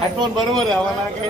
आठवण बरोबर आहे आम्हाला काही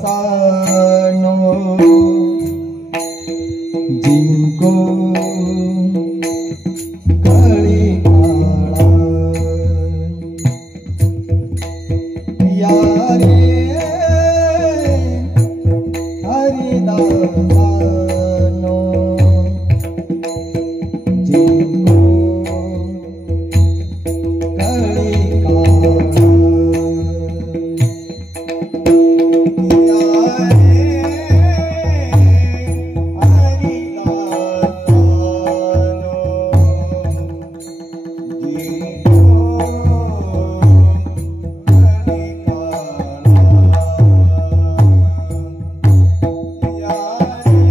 हरिदासानो जिनको कली काला यारे हरिदासानो जिनको कली काला Yeah.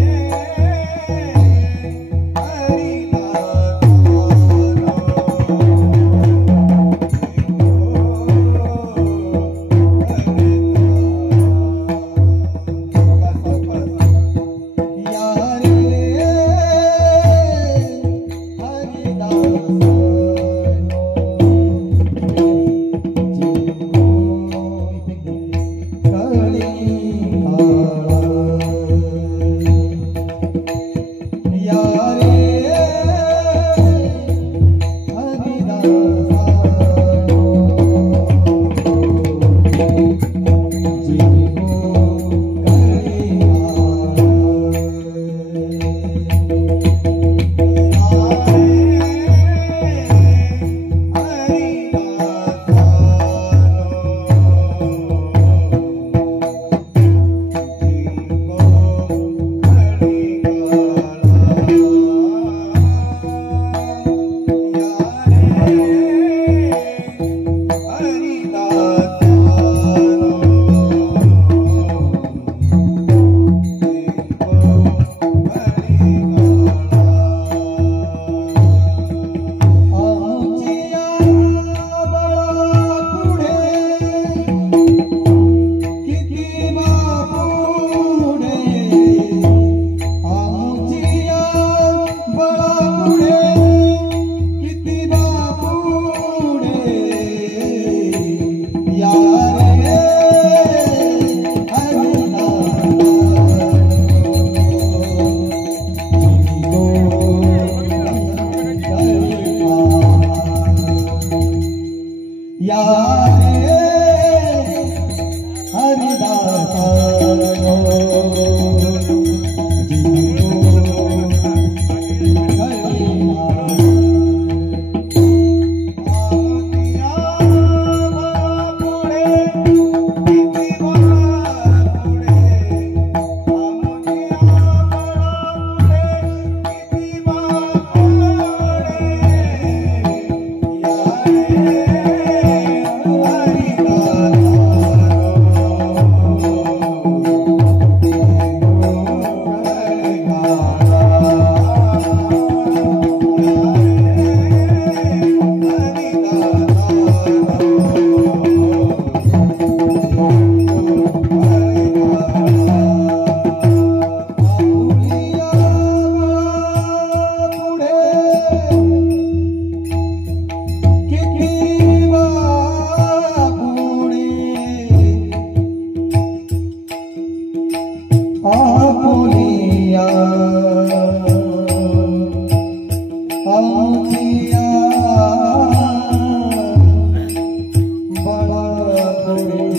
बापोलिया आखिया बड़ा थोड़ी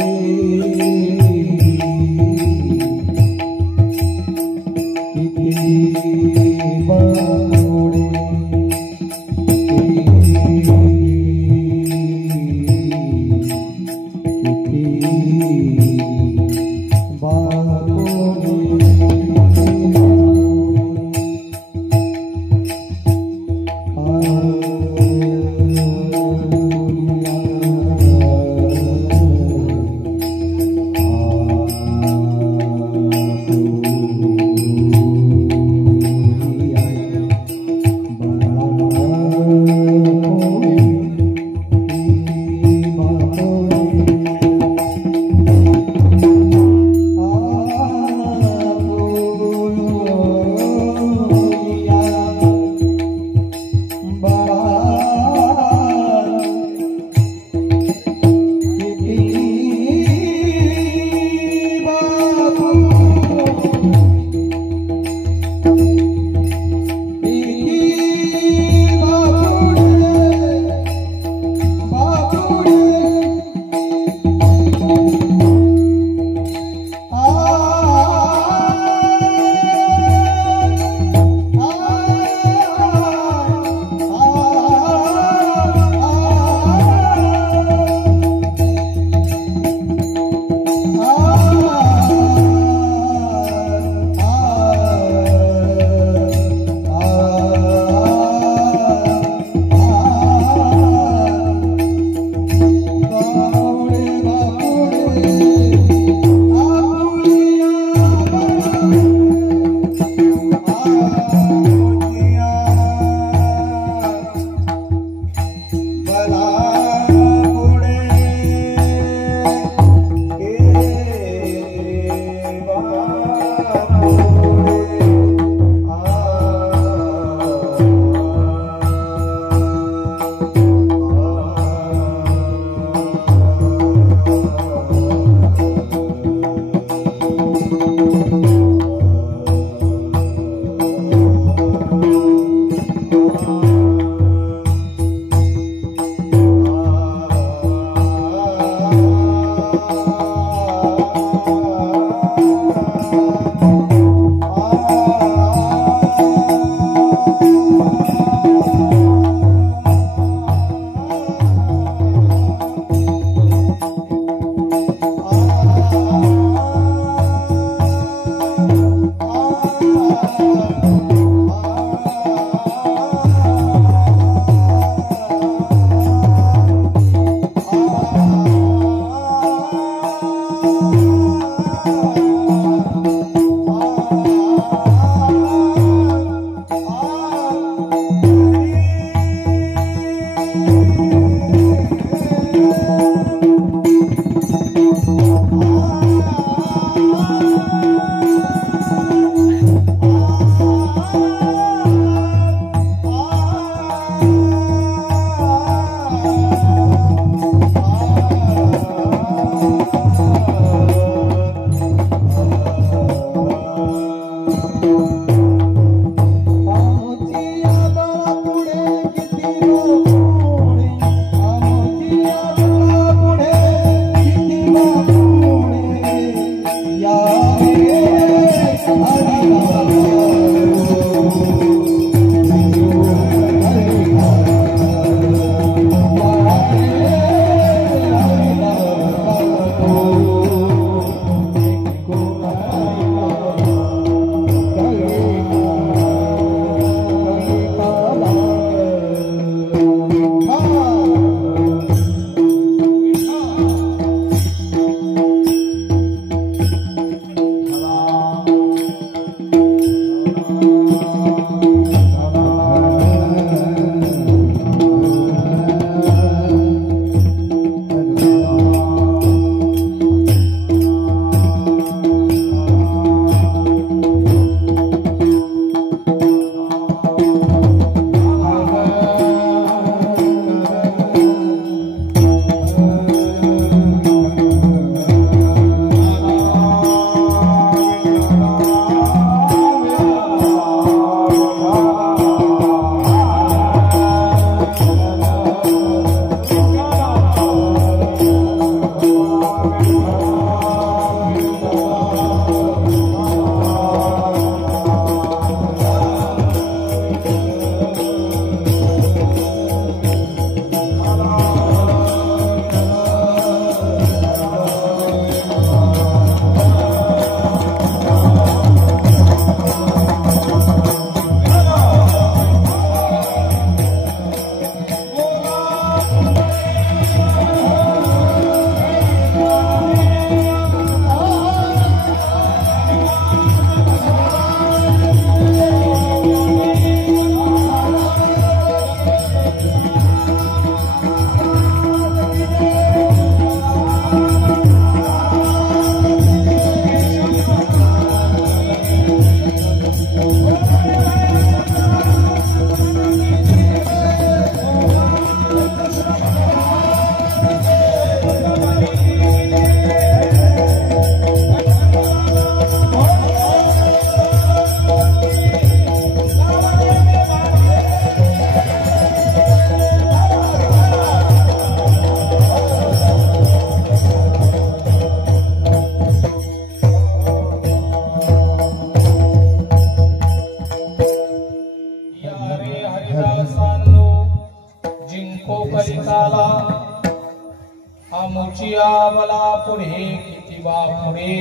आमुचिया बला पुढे किती बा पुढे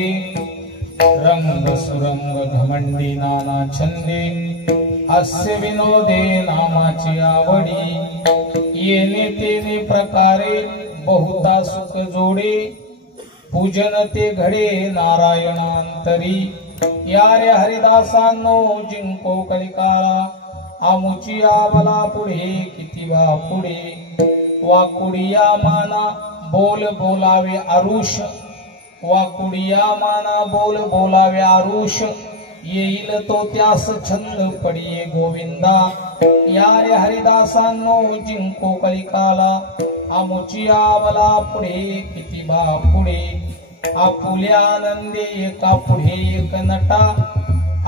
रंग सुरंग घमंडी नाना छंदे हास्य विनोदे नामाची आवडी येणे तेने प्रकारे बहुता सुख जोडे पूजन ते घडे नारायणांतरी या रे हरिदासांनो जिंको कलिकाला आमुचिया बला पुढे किती बा पुढे वाकुडिया माना बोल बोलावे आरुष वाकुडिया माना बोल बोलावे आरुष येईल तो त्यास छंद पडिये गोविंदा या रे हरिदासांनो जिंको कलिकाला आमुचिया बला पुढे किती बा पुढे आपुल्या आनंदे एका पुढे एक नटा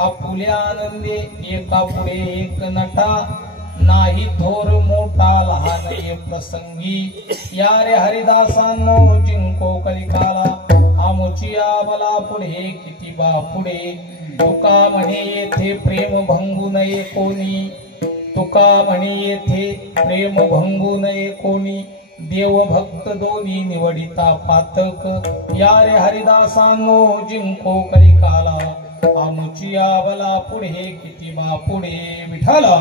आपुल्या आनंदे एका पुढे एक नटा नाही थोर मोठा लहान एक प्रसंगी या रे हरिदासांनो जिंको कलिकाला आमुचिया बला पुढे किती बा पुढे तुका म्हणे येथे प्रेम भंगू नये कोणी तुका म्हणे येथे प्रेम भंगू नये कोणी देव भक्त दोन्ही निवडिता पातक या रे हरिदासांनो जिंको कलिकाला आमुचिया बला पुढे किती बा पुढे विठ्ठला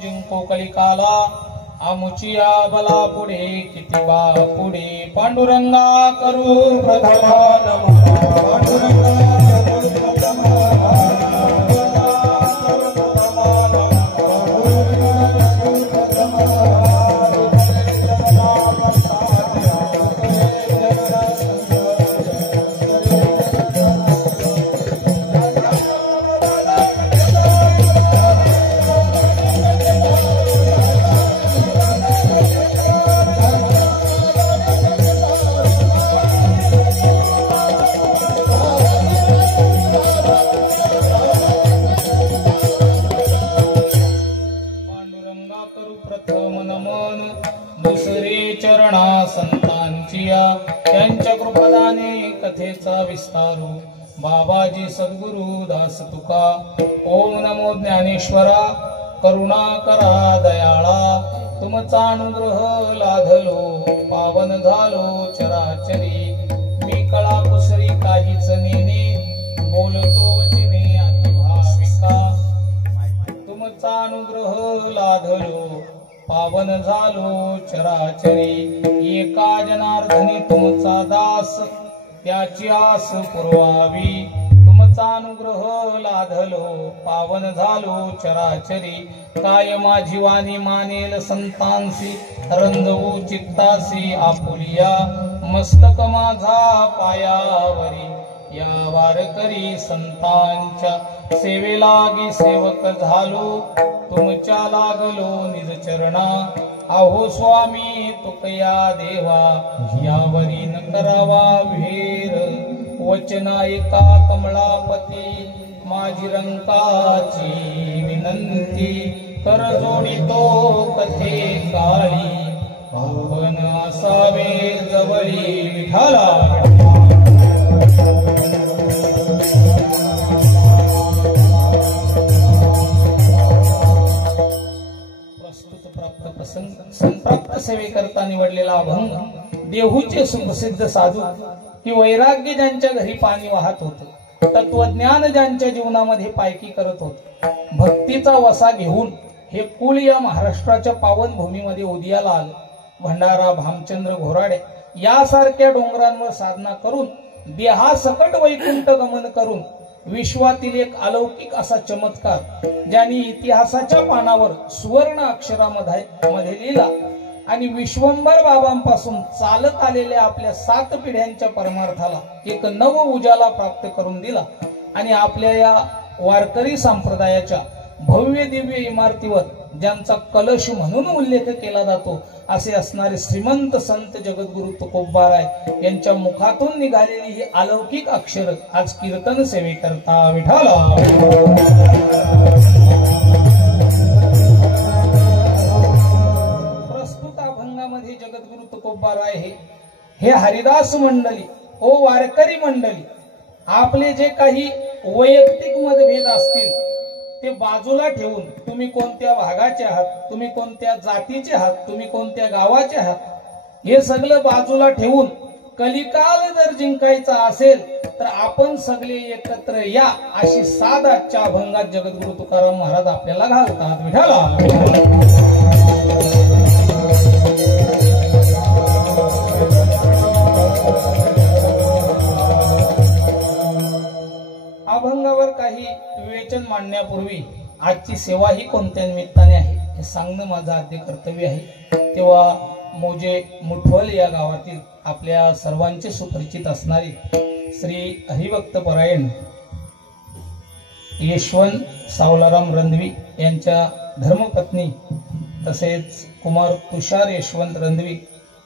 जिंको कलिकाला आमुचिया बला पुढे किती बा पुढे पांडुरंगा करू प्रथमा पांडुरंगा त्यांच्या कृपादाने कथेचा विस्तारू बाबाजी सद्गुरु दास तुका ओम नमो ज्ञानेश्वरा करुणा करा दयाळा तुमचा अनुग्रह लाधलो पावन झालो चराचरी मी कळा कुसरी काहीच नेने बोलतो वचने अतिभाविका तुमचा अनुग्रह लाधलो पावन झालो चराचरी एका जनार्दनी तुमचा दास त्याची आस पुरवावी तुमचा अनुग्रह लाधलो पावन झालो चराचरी काय माझी वाणी मानेल संतांसी रंजवू चित्तासी आपुलिया मस्तक माझा पायावरी या वारकरी संतांच्या सेवेलागी सेवक झालो तुमच्या लागलो निज चरणा अहो स्वामी तुकया देवा यावरी न करावा भेर वचना एका कमळापती माझी रंकाची विनंती कर जोडितो कथे काळी आपण असावे जवळी विठाला संप्राप्त सेवेकरता निवडलेला अभंग देहूचे सुप्रसिद्ध साधू की वैराग्य ज्यांच्या घरी पाणी वाहत होत तत्वज्ञान ज्यांच्या जीवनामध्ये पायकी करत होत भक्तीचा वसा घेऊन हे कुल या महाराष्ट्राच्या पावन भूमीमध्ये उदयाला आलं भंडारा भामचंद्र घोराडे यासारख्या डोंगरांवर साधना करून देहासकट वैकुंठ गमन करून विश्वातील एक अलौकिक असा चमत्कार ज्यांनी इतिहासाच्या पानावर सुवर्ण अक्षरामध्ये लिहिला आणि विश्वंभर बाबांपासून चालत आलेल्या आपल्या 7 पिढ्यांच्या परमार्थाला एक नव उजाला प्राप्त करून दिला आणि आपल्या या वारकरी संप्रदायाच्या भव्य दिव्य इमारतीवर ज्यांचा कलश म्हणून उल्लेख केला जातो असे असणारे श्रीमंत संत जगद्गुरु तुकोबाराय यांच्या मुखातून निघालेली ही अलौकिक अक्षर आज कीर्तन सेवेकरता विठाला प्रस्तुत अभंगामध्ये जगद्गुरु तुकोबाराय हे हरिदास मंडळी ओ वारकरी मंडळी आपले जे काही वैयक्तिक मतभेद असतील ते बाजूला ठेवून तुम्ही कोणत्या भागाचे आहात, तुम्ही कोणत्या जातीचे आहात, तुम्ही कोणत्या गावाचे आहात, हे सगळं बाजूला ठेवून कलिकाल जर जिंकायचा असेल तर आपण सगळे एकत्र या अशी साध आजच्या अभंगात जगद्गुरु तुकाराम महाराज आपल्याला घालतात विठाला अभंगावर काही विवेचन मांडण्यापूर्वी आजची सेवा ही कोणत्या निमित्ताने आहे हे सांगणं माझं आद्य कर्तव्य आहे। तेव्हा मोजे मुठवल या गावातील आपल्या सर्वांचे सुपरिचित असणारे श्री हरिभक्त परायण यशवंत सावलाराम रंधवी यांच्या धर्मपत्नी तसेच कुमार तुषार यशवंत रंधवी,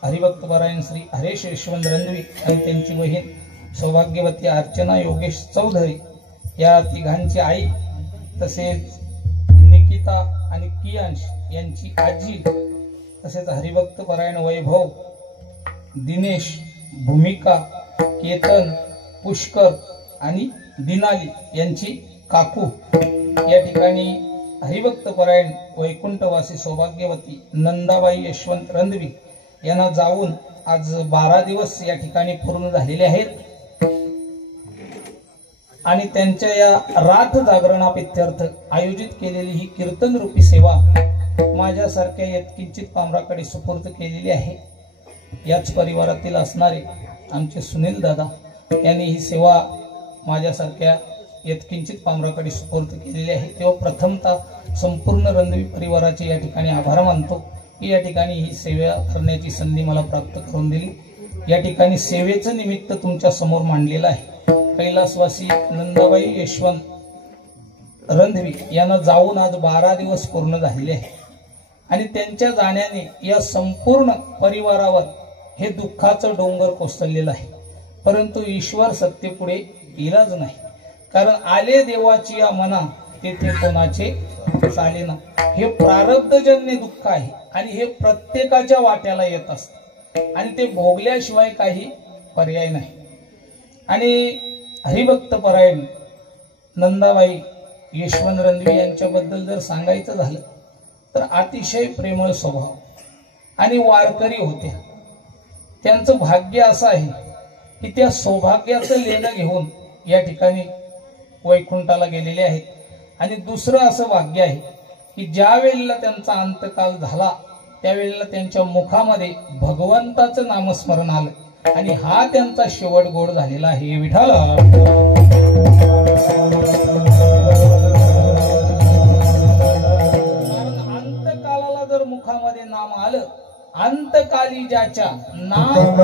हरिभक्त परायण श्री हरेश यशवंत रंधवी आणि त्यांची बहीण सौभाग्यवती अर्चना योगेश चौधरी या तिघांची आई तसेच निकिता आणि कियांश यांची आजी तसेच हरिभक्त परायण वैभव, दिनेश, भूमिका, केतन, पुष्कर आणि दिनाली यांची काकू या ठिकाणी हरिभक्त परायण वैकुंठवासी सौभाग्यवती नंदाबाई यशवंत रंधवी यांना जाऊन आज 12 दिवस या ठिकाणी पूर्ण झालेले आहेत आणि त्यांच्या या रात जागरणापित्यर्थ आयोजित केलेली ही कीर्तन रूपी सेवा माझ्यासारख्या यत्किंचित पामराकडे सुपूर्द केलेली आहे। याच परिवारातील असणारे आमचे सुनील दादा यांनी ही सेवा माझ्यासारख्या यत्किंचित पामराकडे सुपूर्द केलेली आहे। तेव्हा प्रथमतः संपूर्ण रंधवी परिवाराचे या ठिकाणी आभार मानतो की या ठिकाणी ही सेवा करण्याची संधी मला प्राप्त करून दिली। या ठिकाणी सेवेचं निमित्त तुमच्या समोर मांडलेलं आहे। कैलासवासी नंदाबाई यशवंत रंधवी यांना जाऊन आज 12 दिवस पूर्ण झालेले आहे आणि त्यांच्या जाण्याने या संपूर्ण परिवारावर हे दुःखाचं डोंगर कोसळलेलं आहे, परंतु ईश्वर सत्तेपुढे इलाज नाही, कारण आले देवाची या मना तेथे कोणाचे चालेना। हे प्रारब्धजन्य दुःख आहे आणि हे प्रत्येकाच्या वाट्याला येत असतं आणि ते भोगल्याशिवाय काही पर्याय नाही। आणि हरिभक्त परायण नंदाबाई यशवंत रंधवी यांच्याबद्दल जर सांगायचं झालं तर अतिशय प्रेमळ स्वभाव आणि वारकरी होत्या। त्यांचं भाग्य असं आहे की त्या सौभाग्याचं लेणं घेऊन या ठिकाणी वैकुंठाला गेलेले आहेत आणि दुसरं असं भाग्य आहे की ज्या वेळेला त्यांचा अंतकाल झाला त्यावेळेला त्यांच्या मुखामध्ये भगवंताचं नामस्मरण आलं आणि हा त्यांचा शेवट गोड झालेला आहे विठाला। कारण अंतकालाला जर मुखामध्ये नाम आलं, अंतकाली ज्याच्या नाम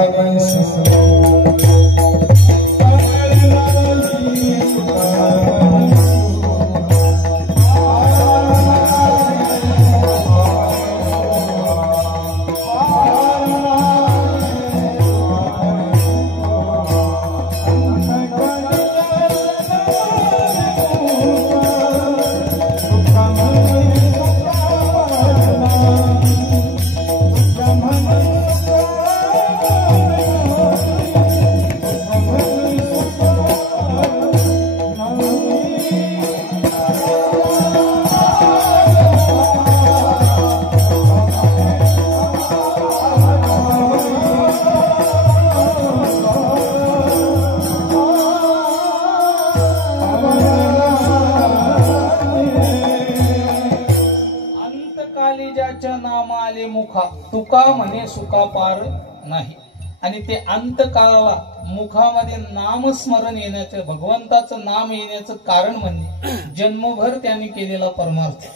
तुका म्हणे सुका पार नाही आणि ते अंतकाळाला मुखामध्ये नामस्मरण येण्याचं, भगवंताचं नाम येण्याचं कारण म्हणजे जन्मभर त्यांनी केलेला परमार्थ।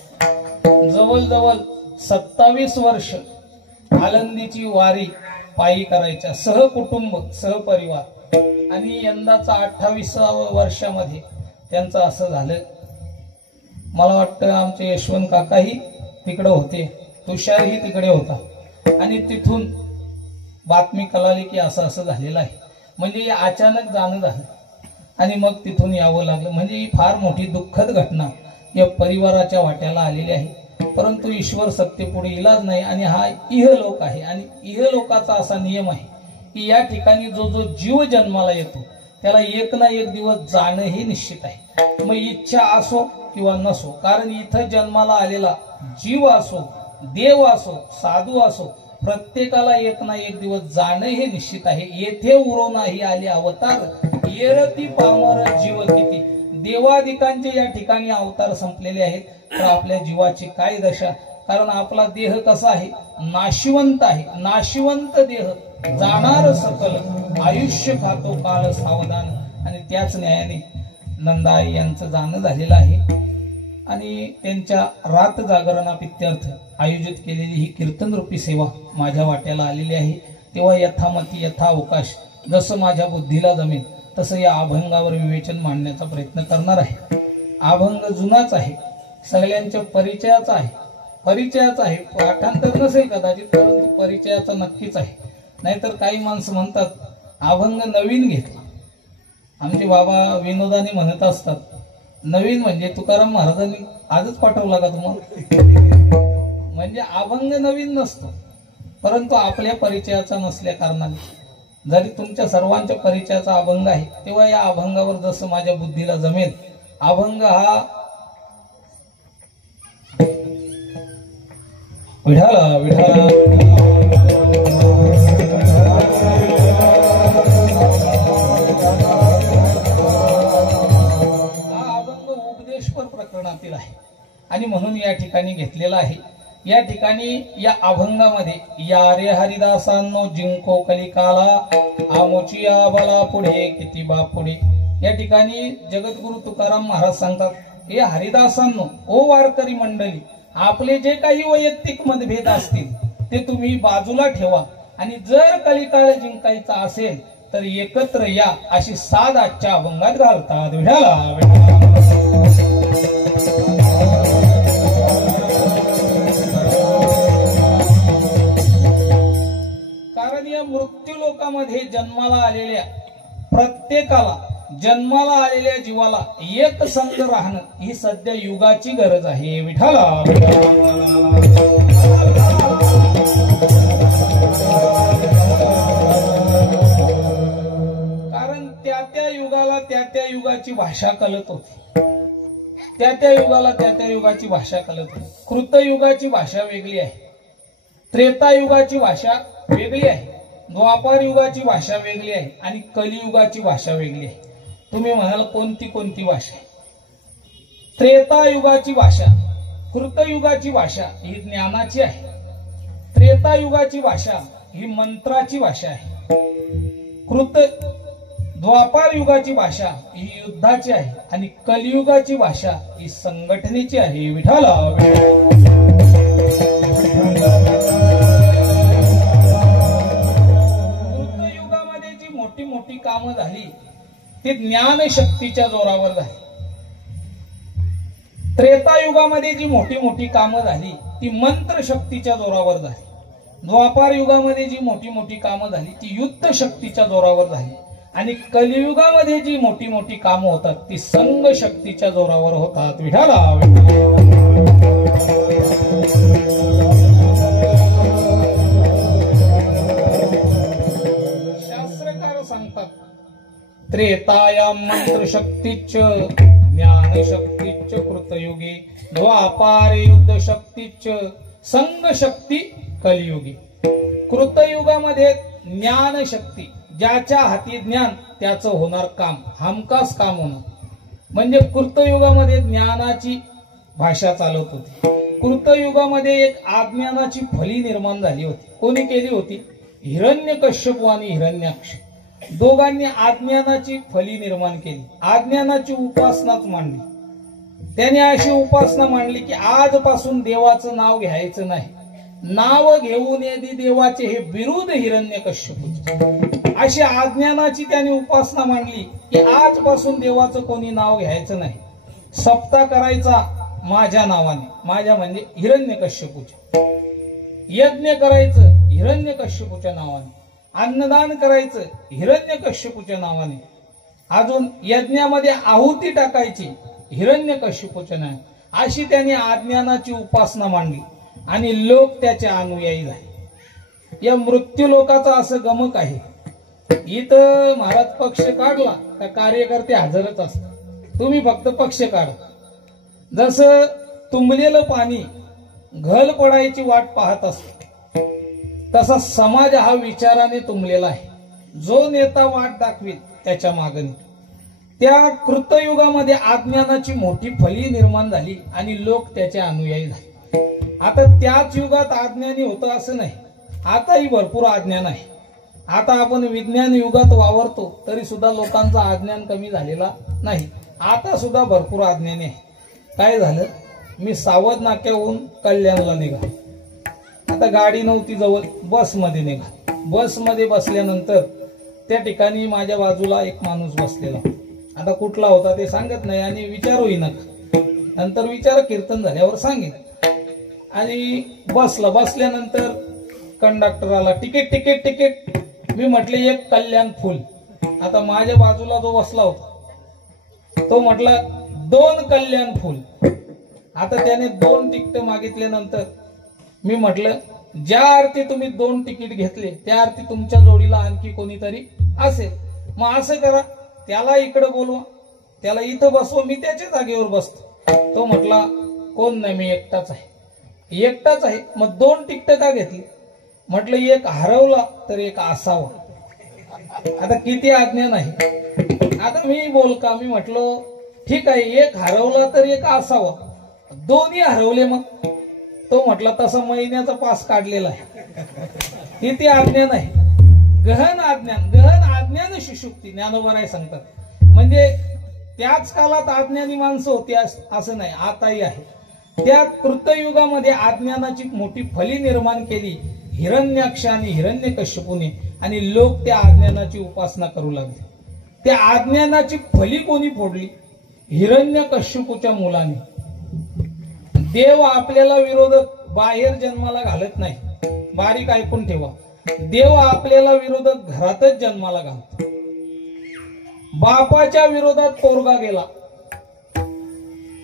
जवळजवळ 27 वर्ष आळंदीची वारी पायी करायच्या, सहकुटुंब सहपरिवार. आणि यंदाचा 28व्या वर्षामध्ये त्यांचं असं झालं. मला वाटतं आमचे यशवंत काकाही तिकडे होते, तुषारही तिकडे होता. आणि तिथून बातमी कळाली की असं असं झालेलं आहे. म्हणजे अचानक जाणं झालं आणि मग तिथून यावं लागलं. म्हणजे ही फार मोठी दुःखद घटना या परिवाराच्या वाट्याला आलेली आहे. परंतु ईश्वर सत्तेपुढे इलाज नाही. आणि हा इहलोक आहे. आणि इहलोकाचा असा नियम आहे की या ठिकाणी जो जो जीव जन्माला येतो त्याला एक ना एक दिवस जाणं हे निश्चित आहे. मग इच्छा असो किंवा नसो, कारण इथं जन्माला आलेला जीव असो, देव असो, साधू असो, प्रत्येकाला एक ना एक दिवस जाणं हे निश्चित आहे. येथे उरो नाही आले अवतार, येरती पामर जीव किती. देवादिकांचे या ठिकाणी अवतार संपलेले आहेत. तर आपल्या जीवाची काय दशा. कारण आपला देह कसा आहे, नाशिवंत आहे. नाशिवंत देह जाणार सकल, आयुष्य खातो काळ सावधान. आणि त्याच न्यायाने नंदाई यांचं जाणं झालेलं आहे. आणि त्यांच्या रात जागरणापित्यर्थ आयोजित केलेली ही कीर्तन रूपी सेवा माझ्या वाट्याला आलेली आहे. तेव्हा यथामती यथा अवकाश, जसं माझ्या बुद्धीला जमेल तसं या अभंगावर विवेचन मांडण्याचा प्रयत्न करणार आहे. अभंग जुनाच आहे, सगळ्यांच्या परिचयाचा आहे. परिचयाचा आहे, पाठांतर नसेल कदाचित, परंतु परिचयाचा नक्कीच आहे. नाहीतर काही माणसं म्हणतात अभंग नवीन घेतला. आमचे बाबा विनोदाने म्हणत असतात, नवीन म्हणजे तुकाराम महाराजांनी आजच पाठवला का तुम्हाला. म्हणजे अभंग नवीन नसतो, परंतु आपल्या परिचयाचा नसल्या कारणाने जरी तुमच्या सर्वांच्या परिचयाचा अभंग आहे, तेव्हा या अभंगावर जसं माझ्या बुद्धीला जमेल. अभंग हा विठाला विठाला प्रकरणातील आहे आणि म्हणून या ठिकाणी घेतलेला आहे. या ठिकाणी या अभंगामध्ये या रे हरिदासांनो जिंको कलिकाला, आमोची आबाला पुढे किती बापुढे. या ठिकाणी जगद्गुरु तुकाराम महाराज सांगतात, हे हरिदासांनो, ओ वारकरी मंडळी, आपले जे काही वैयक्तिक मतभेद असतील ते तुम्ही बाजूला ठेवा आणि जर कलिकाळ जिंकायचा असेल तर एकत्र या, अशी साध आजच्या अभंगात घालतात. विठाला मृत्यू लोकामध्ये जन्माला आलेल्या प्रत्येकाला, जन्माला आलेल्या जीवाला एक संग राहणं ही सध्या युगाची गरज आहे. विठाला कारण त्या युगाला त्या युगाची भाषा कळत होती. त्या युगाला त्या युगाची भाषा कळत होती. कृतयुगाची भाषा वेगळी आहे, त्रेतायुगाची भाषा वेगळी आहे, द्वापार युगाची भाषा वेगळी आहे आणि कलियुगाची भाषा वेगळी आहे. तुम्ही म्हणाल कोणती कोणती भाषा. त्रेतायुगाची भाषा, कृतयुगाची भाषा ही ज्ञानाची आहे. त्रेतायुगाची भाषा ही मंत्राची भाषा आहे. द्वापार युगाची भाषा ही युद्धाची आहे आणि कलियुगाची भाषा ही संघटनेची आहे. विठाला मोठी मोठी कामं झाली ती ज्ञानशक्तीच्या जोरावर झाली. त्रेतायुगामध्ये जी मोठी मोठी कामं झाली ती मंत्र शक्तीच्या जोरावर झाली. द्वापार युगामध्ये जी मोठी मोठी कामं झाली ती युद्ध शक्तीच्या जोरावर झाली. आणि कलियुगामध्ये जी मोठी मोठी कामं होतात ती संघ शक्तीच्या जोरावर होतात. विठाला सांगतात, त्रेताया मंत्र शक्तीच, ज्ञान शक्तीच कृतयुगी, द्वापार युद्ध शक्तीच, संघ शक्ती कलियुगी. कृतयुगामध्ये ज्ञान शक्ती, ज्याच्या हाती ज्ञान त्याचं होणार काम, हमखास काम होणार. म्हणजे कृतयुगामध्ये ज्ञानाची भाषा चालत होती. कृतयुगामध्ये एक अज्ञानाची फली निर्माण झाली होती. कोणी केली होती? हिरण्यकश्यप आणि हिरण्याक्ष दोघांनी अज्ञानाची फली निर्माण केली. अज्ञानाची उपासनाच मांडली. त्याने अशी उपासना मांडली की आजपासून देवाचं नाव घ्यायचं नाही. नाव घेऊन येदी देवाचे हे बिरुद हिरण्यकश्यपूचे. अशी अज्ञानाची त्याने उपासना मांडली की आजपासून देवाचं कोणी नाव घ्यायचं नाही, सप्ताह करायचा माझ्या नावाने, माझ्या म्हणजे हिरण्यकश्यपूच्या. यज्ञ करायचं हिरण्यकश्यपूच्या नावाने, अन्नदान करायचं हिरण्यकश्यपूच्या नावाने, अजून यज्ञामध्ये आहुती टाकायची हिरण्यकश्यपूच्या नावाने. अशी त्यांनी अज्ञानाची उपासना मांडली आणि लोक त्याचे अनुयायी झाले. या मृत्यू लोकाचा असं गमक आहे. इथं महाराज पक्ष काढला का कार्यकर्ते हजरच असतात. तुम्ही फक्त पक्ष काढा. जसं तुंबलेलं पाणी घल पडायची वाट पाहत असत, तसा समाज हा विचाराने तुंबलेला आहे. जो नेता वाट दाखवीत त्याच्या मागणी. त्या कृतयुगामध्ये अज्ञानाची मोठी फली निर्माण झाली आणि लोक त्याचे अनुयायी झाले. आता त्याच युगात अज्ञानी होतं असं नाही, आताही भरपूर अज्ञान आहे. आता आपण विज्ञान युगात वावरतो तरी सुद्धा लोकांचा अज्ञान कमी झालेला नाही. आता सुद्धा भरपूर अज्ञानी आहे. काय झालं, मी सावध नाक्याहून कल्याणला निघालो. आता गाडी नव्हती जवळ, बसमध्ये निघालो. बसमध्ये बसल्यानंतर त्या ठिकाणी माझ्या बाजूला एक माणूस बसलेला. आता कुठला होता ते सांगत नाही आणि विचारूही नका, नंतर विचार कीर्तन झाल्यावर सांगेन. आणि बसल्यानंतर कंडक्टर आला, तिकीट तिकीट तिकीट. मी म्हटले एक कल्याण फुल. आता माझ्या बाजूला जो बसला होता तो म्हटला 2 कल्याण फुल. आता त्याने 2 तिकीट मागितल्यानंतर मी म्हटलं ज्या अर्थी तुम्ही 2 तिकीट घेतले त्या अर्थी तुमच्या जोडीला आणखी कोणीतरी असेल, मग असं करा त्याला इकडे बोलवा, त्याला इथं बसवा, मी त्याच्या जागेवर बसतो. तो म्हटला कोण नाही, मी एकटाच आहे. एकटाच आहे, मग 2 तिकीट का घेतली? म्हटलं एक हरवला तर एक असावा. आता किती अज्ञान आहे. आता मी बोलका, मी म्हटलं ठीक आहे, एक हरवला तर एक असावा, दोन्ही हरवले मग. तो म्हटला तसा महिन्याचा पास काढलेला आहे. किती अज्ञान आहे, गहन अज्ञान. गहन अज्ञान सुषुप्ती ज्ञानोबराय सांगतात. म्हणजे त्याच काळात अज्ञानी माणसं होती असं नाही, आताही आहे. त्या कृतयुगामध्ये अज्ञानाची मोठी फली निर्माण केली हिरण्याक्ष आणि हिरण्यकश्यपूने आणि लोक त्या अज्ञानाची उपासना करू लागले. त्या अज्ञानाची फली कोणी फोडली? हिरण्यकश्यपूच्या मुलाने. देव आपल्याला विरोधक बाहेर जन्माला घालत नाही. बारीक ऐकून ठेवा, देव आपल्याला विरोधक घरातच जन्माला घालतो. बापाच्या विरोधात पोरगा गेला,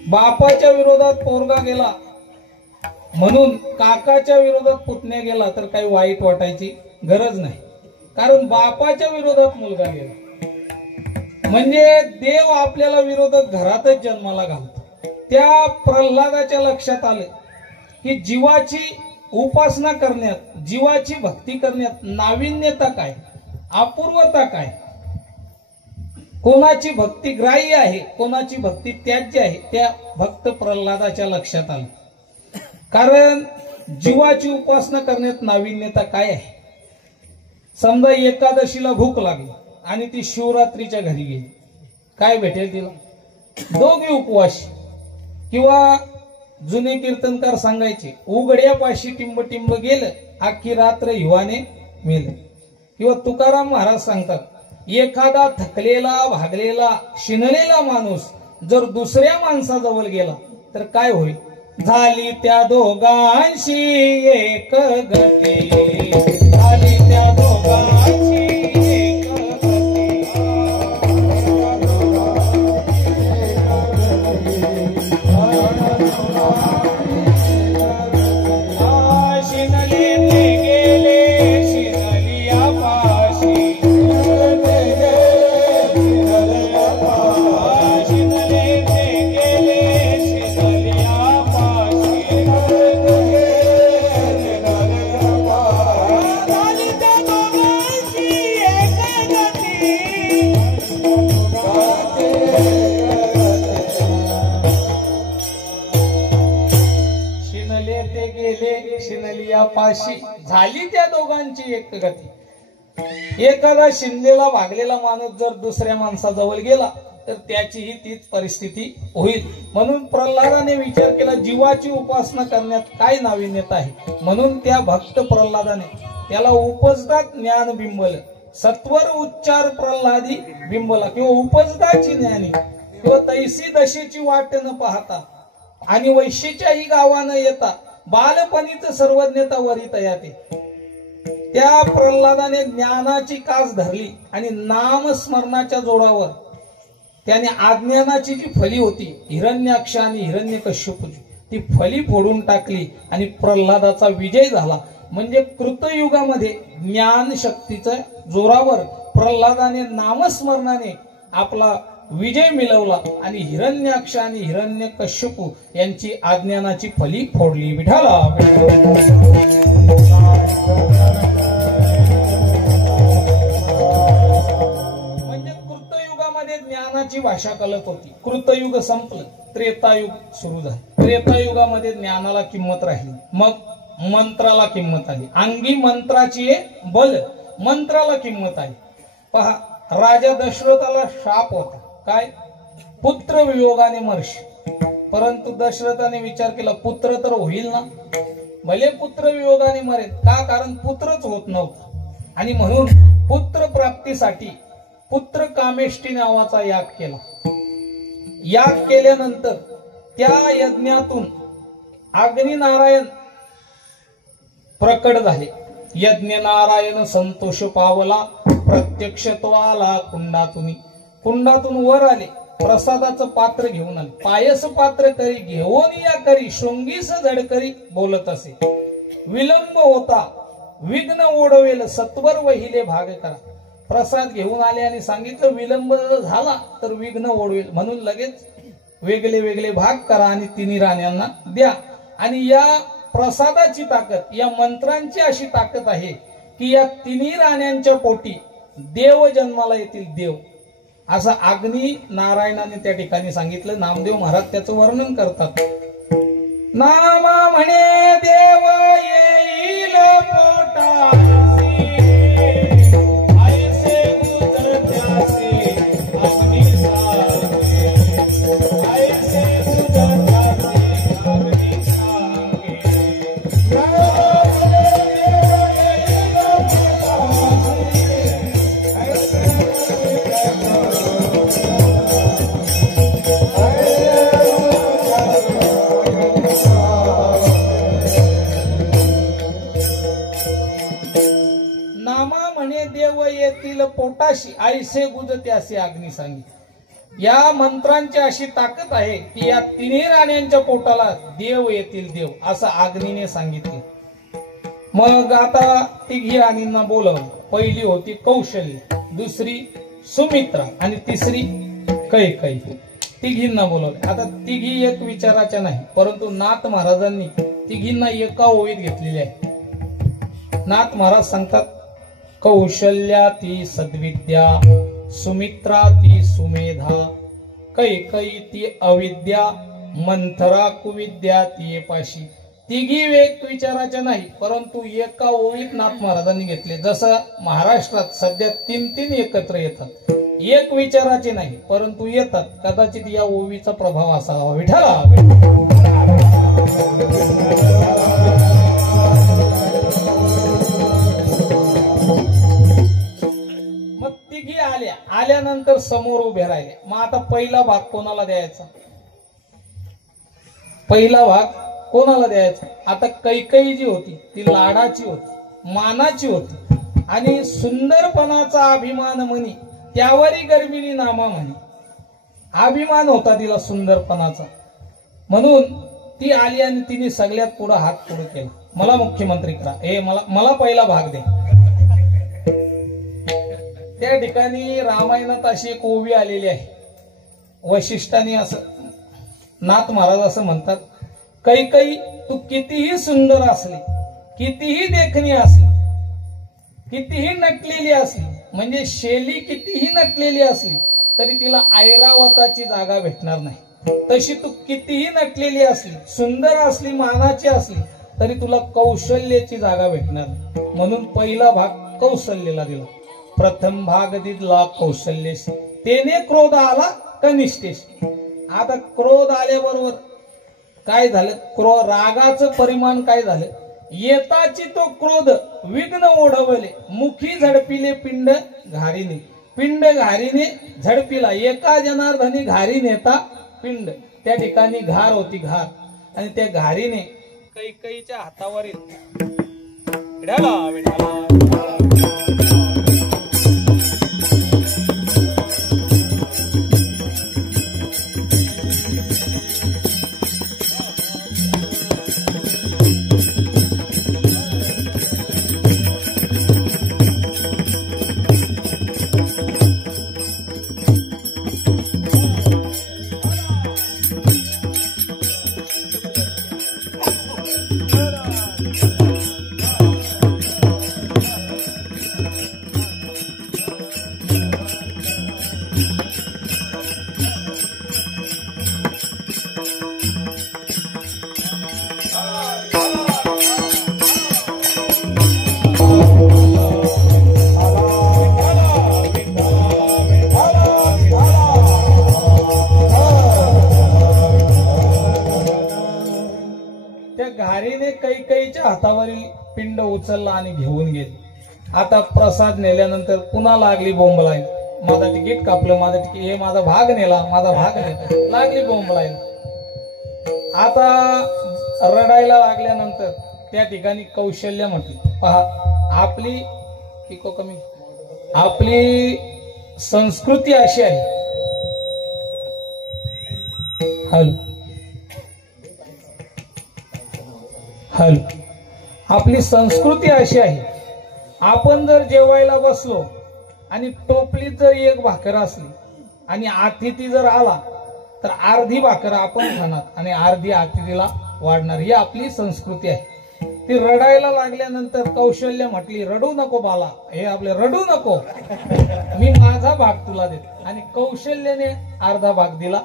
बापाच्या विरोधात पोरगा गेला म्हणून काकाच्या विरोधात पुतण्या गेला तर काही वाईट वाटायची गरज नाही, कारण बापाच्या विरोधात मुलगा गेला. म्हणजे देव आपल्याला विरोधक घरातच जन्माला घालतो. त्या प्रल्हादाच्या लक्षात आलं की जीवाची उपासना करण्यात, जीवाची भक्ती करण्यात नाविन्यता काय, अपूर्वता काय, कोणाची भक्ती ग्राह्य आहे, कोणाची भक्ती त्याज्य आहे, त्या भक्त प्रल्हादाच्या लक्षात आलं. कारण जीवाची उपासना करण्यात नाविन्यता काय आहे. समजा एकादशीला भूक लागली आणि ती शिवरात्रीच्या घरी गेली, काय भेटेल तिला? दोघे उपवास. किंवा जुने कीर्तनकार सांगायचे उघड्यापाशी टिंब टिंब गेलं, अख्खी रात्र हिवाने मेलं. किंवा तुकाराम महाराज सांगतात एखादा थकलेला भागलेला शिनलेला माणूस जर दुसऱ्या माणसाजवळ गेला तर काय होईल? झाली त्या दोघांशी एक गती, झाली त्या दोघांशी एक गती. शिनले ते गेले शिनलिया पाशी, शिनले ते गेले शिनलिया पाशी. झाली त्या दोघांशी एक गती. शिनले ते गेले शिनलिया पाशी, झाली त्या दोघांची एक गती. एखादा शिंदेला भागलेला माणूस जर दुसऱ्या माणसाजवळ गेला तर त्याचीही तीच परिस्थिती होईल. म्हणून प्रल्हादाने विचार केला, जीवाची उपासना करण्यात काय नाविन्यता आहे. म्हणून त्या भक्त प्रल्हादाने त्याला उपजतात ज्ञान बिंबल, सत्वर उच्चार प्रल्हादी बिंबला, किंवा उपजदाची ज्ञानी, किंवा तैसी दशेची वाट न पाहता आणि वैशीच्याही गावानं येता बालपणीच सर्वज्ञता वरीत याते. त्या प्रल्हादाने ज्ञानाची कास धरली आणि नामस्मरणाच्या जोरावर त्याने अज्ञानाची जी फली होती हिरण्याक्ष आणि हिरण्यकश्यपूची ती फली फोडून टाकली आणि प्रल्हादाचा विजय झाला. म्हणजे कृतयुगामध्ये ज्ञान शक्तीच्या जोरावर प्रल्हादाने नामस्मरणाने आपला विजय मिळवला आणि हिरण्याक्ष आणि हिरण्यकश्यपू यांची अज्ञानाची फली फोडली. विठाला म्हणजे कृतयुगामध्ये ज्ञानाची भाषा कळत होती. कृतयुग संपलं, त्रेतायुग सुरू झालं. त्रेतायुगामध्ये ज्ञानाला किंमत राहिली, मग मंत्राला किंमत आली. अंगी मंत्राची बल, मंत्राला किंमत आली. पहा, राजा दशरथाला शाप होता, काय? पुत्र वियोगाने मर्ष. परंतु दशरथाने विचार केला, पुत्र तर होईल ना, भले पुत्र वियोगाने मरेल का, कारण पुत्रच होत नव्हता. आणि म्हणून पुत्र प्राप्तीसाठी पुत्र कामेष्टी नावाचा याग केला. याग केल्यानंतर त्या यज्ञातून अग्निनारायण प्रकट झाले. यज्ञ नारायण संतोष पावला, प्रत्यक्ष तो आला कुंडातून. कुंडातून वर आले, प्रसादाचं पात्र घेऊन आले. पायस पात्र करी घेऊन या करी, शृंगीस झडकरी बोलत असे. विलंब होता विघ्न ओढवेल, सत्वर वहिले भाग करा. प्रसाद घेऊन आले आणि सांगितलं विलंब झाला तर विघ्न ओढवेल, म्हणून लगेच वेगळे वेगळे भाग करा आणि तिन्ही राण्यांना द्या. आणि या प्रसादाची ताकद, या मंत्रांची अशी ताकद आहे की या तिन्ही राण्यांच्या पोटी देव जन्माला येतील, देव. असं अग्नी नारायणाने त्या ठिकाणी सांगितलं. नामदेव महाराज त्याचं वर्णन करतात. नामा म्हणे देव येईल पोटासी, ऐसे गुजरत्यासी अग्नी सांगे, ऐसे गुजरत्यासी अग्नी सांगे. पोटाशी ऐसे गुजत्यासी अग्नी सांगी. या मंत्रांची अशी ताकद आहे की या तिन्ही राण्यांच्या पोटाला देव येतील, देव, असं अग्नीने सांगितले. मग आता तिघी राणींना बोलवलं. पहिली होती कौशल्य, दुसरी सुमित्रा आणि तिसरी कैकेयी. तिघींना बोलवले. आता तिघी एक विचाराच्या नाही, परंतु नाथ महाराजांनी तिघींना एका ओळीत घेतलेले आहे. नाथ महाराज सांगतात, कौशल्या ती सद्विद्या, सुमित्रा ती सुमेधा, कैकेयी ती अविद्या, मंथरा कुविद्या ती पाशी. तिघी एक विचाराच्या नाही, परंतु एका ओळीत नाथ महाराजांनी घेतले. जसं महाराष्ट्रात सध्या तीन तीन एकत्र येतात, एक विचाराचे नाही परंतु येतात. कदाचित या ओवीचा प्रभाव असावा. विठाला मग तिघी आल्या. आल्यानंतर समोर उभे राहिले. मग आता पहिला भाग कोणाला द्यायचा? पहिला भाग कोणाला द्यायचा? आता कैकेयी जी होती ती लाडाची होती, मानाची होती आणि सुंदरपणाचा अभिमान म्हणी, त्यावरी गर्भिणी नामा म्हणे. अभिमान होता तिला सुंदरपणाचा, म्हणून ती आली आणि तिने सगळ्यात पुढे हात पुढे केला. मला मुख्यमंत्री करा, हे मला पहिला भाग दे. त्या ठिकाणी रामायणात अशी एक ओवी आलेली आहे. वशिष्ठाने असं, नाथ महाराज असं म्हणतात, कैकेयी तू कितीही सुंदर असली, कितीही देखणी असली, कितीही नटलेली असली, म्हणजे शेली कितीही नटलेली असली तरी तिला ऐरावताची जागा भेटणार नाही. तशी तू कितीही नटलेली असली, सुंदर असली, मानाची असली तरी तुला कौशल्याची जागा भेटणार नाही. म्हणून पहिला भाग कौशल्याला दिला. प्रथम भाग दिला कौशल्येस, तेने क्रोध आला कनिष्ठेशी. आता क्रोध आल्याबरोबर काय झालं, रागाचं परिमाण काय झालं, येताची तो क्रोध विघ्न ओढवले, मुखी झडपिले पिंड घारीने, पिंड घारीने झडपिला, एका जनार्दनी घारी नेता पिंड. त्या ठिकाणी घार होती, घार, आणि त्या घारीने कैकेयीच्या हातावरील विठाला विठाला कैकेयीच्या हातावरील पिंड उचलला आणि घेऊन गेले. आता प्रसाद नेल्यानंतर पुन्हा लागली बोंबलाय, माझा तिकीट कापलं, माझा तिकीट, हे माझा भाग नेला, माझा भाग नेला, लागली बोंबलाय. आता रडायला लागल्यानंतर त्या ठिकाणी कौशल्य म्हटली, पहा आपली पिको कमी, आपली संस्कृती अशी आहे. हॅलो हॅलो, आपली संस्कृती अशी आहे, आपण जर जेवायला बसलो आणि टोपलीत जर एक भाकर असली आणि अतिथी जर आला तर अर्धी भाकर आपण खाणार आणि अर्धी अतिथीला वाढणार, ही आपली संस्कृती आहे. ती रडायला लागल्यानंतर कौशल्य म्हटली, रडू नको बाला, हे आपले रडू नको, मी माझा भाग तुला देते. आणि कौशल्याने अर्धा भाग दिला,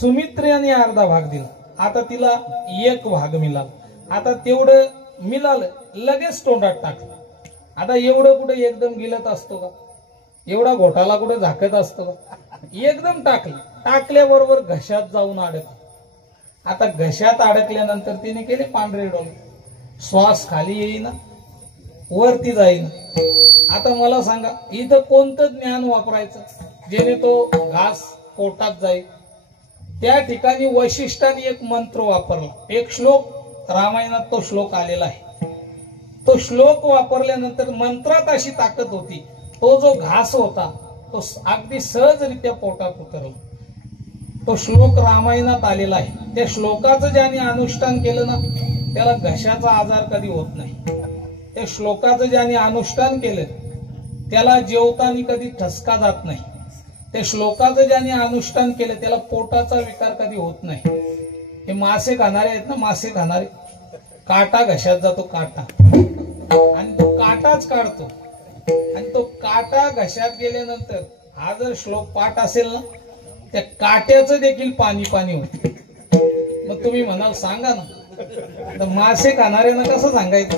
सुमित्रेने अर्धा भाग दिला. आता तिला एक भाग मिळाला. आता तेवढं मिळालं, लगेच तोंडात टाकलं. आता एवढं कुठे एकदम गिलत असतो का, एवढा घोटाला कुठे झाकत असतो का, एकदम टाकलं. टाकल्याबरोबर घशात जाऊन अडकलं. आता घशात अडकल्यानंतर तिने केले पांढरे डोळे, श्वास खाली येईना, वरती जाईना. आता मला सांगा, इथं कोणतं ज्ञान वापरायचं जेणे तो घास पोटात जाईल. त्या ठिकाणी वशिष्ठाने एक मंत्र वापरला, एक श्लोक, रामायणात तो श्लोक आलेला आहे. तो श्लोक वापरल्यानंतर मंत्रात अशी ताकद होती, तो जो घास होता तो अगदी सहजरित्या पोटात उतरला. तो श्लोक रामायणात आलेला आहे. त्या श्लोकाचं ज्याने अनुष्ठान केलं ना त्याला घशाचा आजार कधी होत नाही. त्या श्लोकाचं ज्याने अनुष्ठान केलं त्याला जेवताना कधी ठसका जात नाही. त्या श्लोकाचं ज्याने अनुष्ठान केलं त्याला पोटाचा विकार कधी होत नाही. हे मासे खाणारे आहेत ना, मासे खाणारे, काटा घशात जातो, काटा, आणि तो काटाच काढतो. आणि तो काटा घशात गेल्यानंतर हा जर श्लोक पाठ असेल ना, त्या काट्याचं देखील पाणी पाणी होत. मग तुम्ही म्हणाल सांगा ना, तर मासे खाणाऱ्यांना कसं सांगायचं,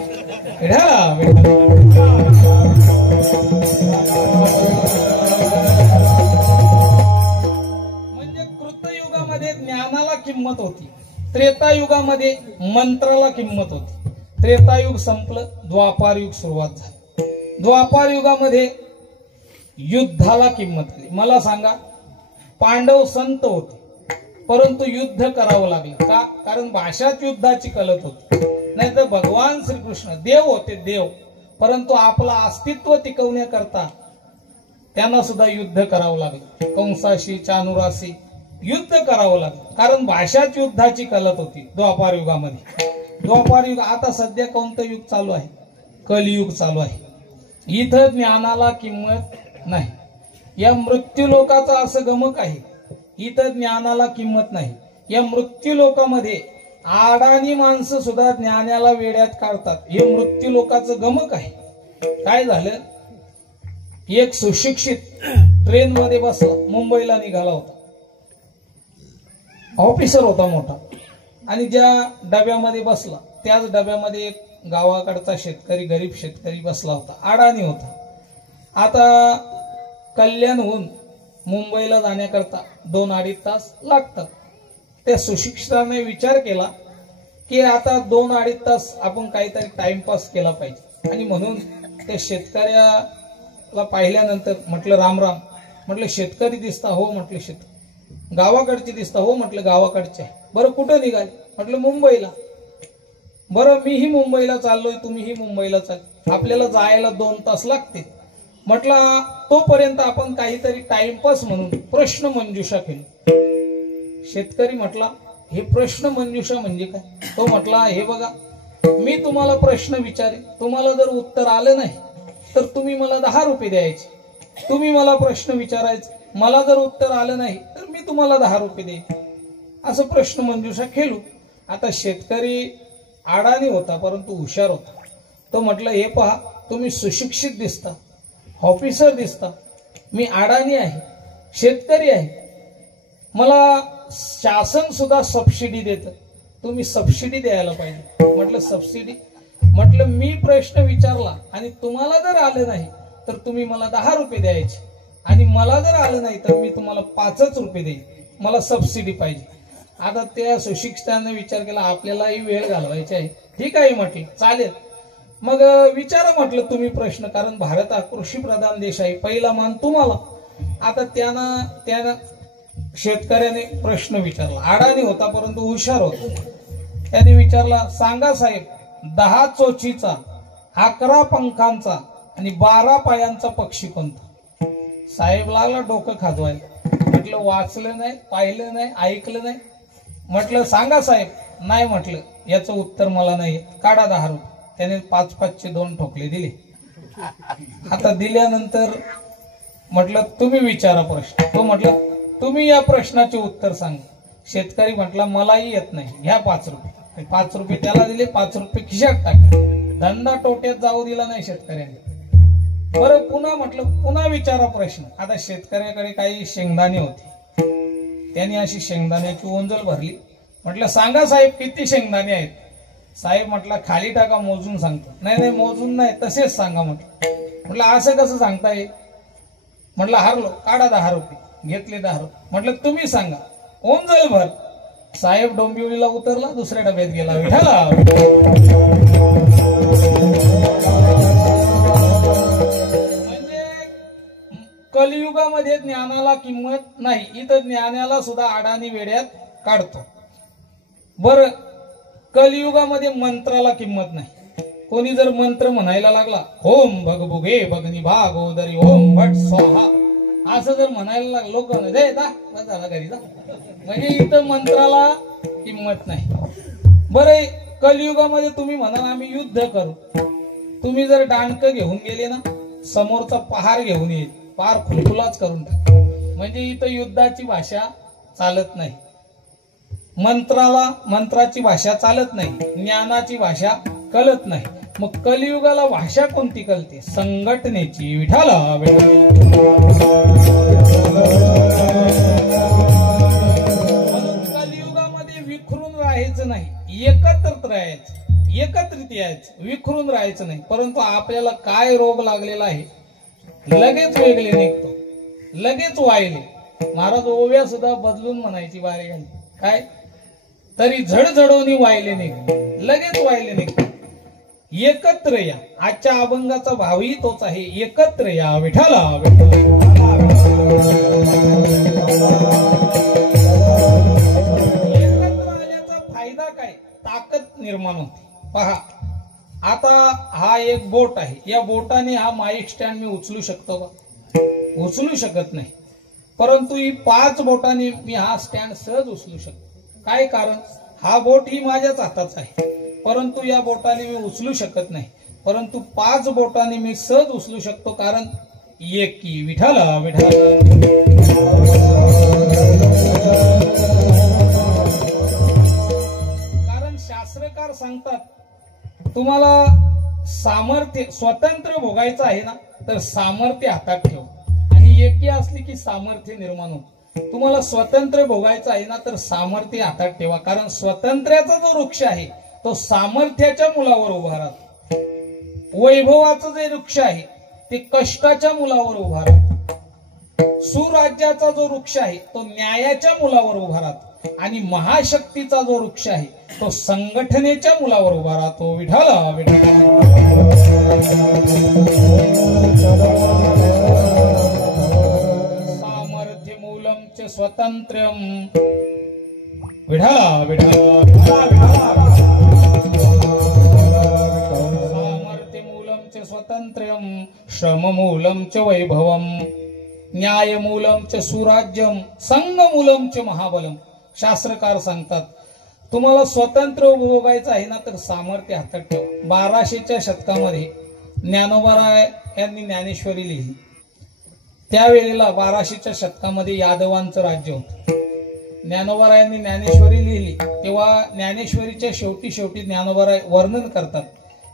म्हणजे कृतयुगामध्ये ज्ञानाला किंमत होती, त्रेतायुगामध्ये मंत्राला किंमत होती. त्रेतायुग संपलं, द्वापार युग सुरुवात झाली. द्वापार युगामध्ये युद्धाला किंमत आली. मला सांगा, पांडव संत होते परंतु युद्ध करावं लागलं का, कारण भाषाच युद्धाची कलत होती. नाही तर भगवान श्रीकृष्ण देव होते, देव, परंतु आपलं अस्तित्व टिकवण्याकरता त्यांना सुद्धा युद्ध करावं लागलं. कंसाशी, चाणुराशी युद्ध करावं लागलं, कारण भाषाच युद्धाची कलत होती द्वापार युगामध्ये. द्वापार युग, आता सध्या कोणतं युग चालू आहे, कलियुग चालू आहे. इथं ज्ञानाला किंमत नाही. या मृत्यू लोकाचं असं गमक आहे, इथं ज्ञानाला किंमत नाही. या मृत्यू लोकामध्ये आडाणी माणसं सुद्धा ज्ञानाला वेड्यात काढतात. हे मृत्यू लोकाचं गमक आहे. काय झालं, एक सुशिक्षित ट्रेन मध्ये बसला, मुंबईला निघाला होता, ऑफिसर होता मोठा, आणि ज्या डब्यामध्ये बसला त्याच डब्यामध्ये एक गावाकडचा शेतकरी, गरीब शेतकरी बसला होता, अडाणी होता. आता कल्याणहून मुंबईला जाण्याकरता 2-2.5 तास लागतात. त्या सुशिक्षिताने विचार केला की आता 2-2.5 तास आपण काहीतरी टाइमपास केला पाहिजे. आणि म्हणून त्या शेतकऱ्याला पाहिल्यानंतर म्हटलं राम राम. म्हटलं शेतकरी दिसता? हो म्हटलं शेतकरी. गावाकडचे दिसता? हो म्हटलं गावाकडचे. बरं कुठं निघाले? म्हटलं मुंबईला. बरं मीही मुंबईला चाललोय, तुम्हीही मुंबईला चाल, आपल्याला जायला 2 तास लागतील. म्हटलं तोपर्यंत आपण काहीतरी टाइमपास म्हणून प्रश्न मंजुषा केली. शेतकरी म्हटला हे प्रश्न मंजुषा म्हणजे काय? तो म्हटला हे बघा, मी तुम्हाला प्रश्न विचारे, तुम्हाला जर उत्तर आलं नाही तर तुम्ही मला 10 रुपये द्यायचे. तुम्ही मला प्रश्न विचारायचे, मला जर उत्तर आलं नाही तर मी तुम्हाला 10 रुपये देईन. असं प्रश्न मंजुषा खेळू. आता शेतकरी अडाणी होता परंतु हुशार होता. तो म्हटलं हे पहा, तुम्ही सुशिक्षित दिसता, ऑफिसर दिसता, मी अडाणी आहे, शेतकरी आहे, मला शासन सुद्धा सबसिडी देतं, तुम्ही सबसिडी द्यायला पाहिजे. म्हटलं सबसिडी? म्हटलं मी प्रश्न विचारला आणि तुम्हाला जर आलं नाही तर तुम्ही मला 10 रुपये द्यायचे, आणि मला जर आलं नाही तर मी तुम्हाला 5 रुपये देईन, मला सबसिडी पाहिजे. आता त्या सुशिक्षिताने विचार केला आपल्यालाही वेळ घालवायचा आहे. ठीक आहे म्हटलं चालेल, मग विचारा म्हटलं तुम्ही प्रश्न, कारण भारत हा कृषी प्रधान देश आहे, पहिला मान तुम्हाला. आता त्यानं शेतकऱ्याने प्रश्न विचारला. अडाणी होता परंतु हुशार होता. त्याने विचारला, सांगा साहेब, 10 चोचीचा, 11 पंखांचा आणि 12 पायांचा पक्षी कोणता? साहेब लागला डोकं खाजवायला. म्हटलं वाचलं नाही, पाहिलं नाही, ऐकलं नाही. म्हटलं सांगा साहेब. नाही म्हटलं याचं उत्तर मला नाही, काढा 10 रुपये. त्याने 5-5चे 2 ठोकले दिले. आता दिल्यानंतर म्हटलं तुम्ही विचारा प्रश्न. तो म्हटलं तुम्ही या प्रश्नाचे उत्तर सांगा. शेतकरी म्हटला मलाही येत नाही, घ्या 5 रुपये. 5 रुपये त्याला दिले, 5 रुपये खिशात टाकले. धंदा टोट्यात जाऊ दिला नाही शेतकऱ्याने. बरं पुन्हा म्हटलं पुन्हा विचारा प्रश्न. आता शेतकऱ्याकडे काही शेंगदाणे होते, त्यांनी अशी शेंगदाण्याची ओंजल भरली. म्हटलं सांगा साहेब किती शेंगदाणे आहेत? साहेब म्हटलं खाली टाका, मोजून सांगतो. नाही मोजून नाही, तसेच सांगा म्हटलं असं कसं सांगता येईल? म्हटलं हारलो, काढा 10 रुपये. घेतले 10 रुपये. म्हटलं तुम्ही सांगा. ओंजल भर. साहेब डोंबिवलीला उतरला, दुसऱ्या डब्यात गेला. विठाला म्हणजे कलियुगामध्ये ज्ञानाला किंमत नाही, इथं ज्ञानाला सुद्धा अडाणी वेड्यात काढतो. बरं कलियुगामध्ये मंत्राला किंमत नाही. कोणी जर मंत्र म्हणायला लागला, ओम भगभुगे भगनी भागोदरी ओम भट स्वाहा, असं जर म्हणायला लागलं लोक झाला घरी जा, म्हणजे इथं मंत्राला किंमत नाही. बरं कलियुगामध्ये तुम्ही म्हणाल आम्ही युद्ध करू, तुम्ही जर दांडकं घेऊन गेले ना, समोरचा पहार घेऊन येईल, पार खुलखुलाच करून टाक. म्हणजे इथं युद्धाची भाषा चालत नाही, मंत्राची भाषा चालत नाही, ज्ञानाची भाषा कळत नाही. मग कलियुगाला भाषा कोणती कळते? संघटनेची. विठाला कलियुगामध्ये विखरून राहायचं नाही, एकत्रित यायचं, विखरून राहायचं नाही. परंतु आपल्याला काय रोग लागलेला आहे, लगेच वेगळे निघतो, लगेच वाहिले. महाराज ओव्या सुद्धा बदलून म्हणायची वारे घाली, काय तरी झडझडवणी वाहिले निघ, लगेच वाहिले निघ. एकत्र या. आजच्या अभंगाचा भावही तोच आहे, एकत्र या. विठाला एकत्र आल्याचा फायदा काय? ताकद निर्माण होते. पहा आता हा एक बोट आहे, या बोटाने हा माईक स्टँड मी उचलू शकतो का? उचलू शकत नाही. परंतु ही 5 बोटाने मी हा स्टँड सहज उचलू शकतो. काय कारण? हा बोट ही माझ्याच हाताचा आहे, परंतु या बोटाने मी उचलू शकत नाही. परंतु 5 बोटाने मी सहज उचलू शकतो, कारण एकी. विठाला विठाला. कारण शास्त्रकार सांगतात तुम्हाला सामर्थ्य स्वतंत्र भोगायचं आहे ना, तर सामर्थ्य हातात ठेव. आणि एकी असली की सामर्थ्य निर्माण होतं. तुम्हाला स्वतंत्र भोगायचं आहे ना, तर सामर्थ्य हातात ठेवा. कारण स्वातंत्र्याचा जो वृक्ष आहे तो सामर्थ्याच्या मुलावर उभा राहतो. वैभवाचं जे वृक्ष आहे ते कष्टाच्या मुलावर उभा राहतो. सुराज्याचा जो वृक्ष आहे तो न्यायाच्या मुलावर उभा राहतो आणि महाशक्तीचा जो वृक्ष आहे तो संघटनेच्या मुलावर उभा राहतो. विठाला विठाला. सामर्थ्य मूलम च स्वतंत्रम. विठाला विठाला. सामर्थ्य मूलम च स्वतंत्रम. श्रम मूलम च वैभवम. न्याय मूलम च सुराज्यम. संघ मूलम च महाबलम. शास्त्रकार सांगतात तुम्हाला स्वतंत्र उपभोगायचं आहे ना तर सामर्थ्य हातात ठेवा. 1200च्या शतकामध्ये ज्ञानोबा यांनी ज्ञानेश्वरी लिहिली. त्यावेळेला 1200च्या शतकामध्ये यादवांचं राज्य होतं. ज्ञानोबा यांनी ज्ञानेश्वरी लिहिली तेव्हा ज्ञानेश्वरीच्या शेवटी शेवटी ज्ञानोबा वर्णन करतात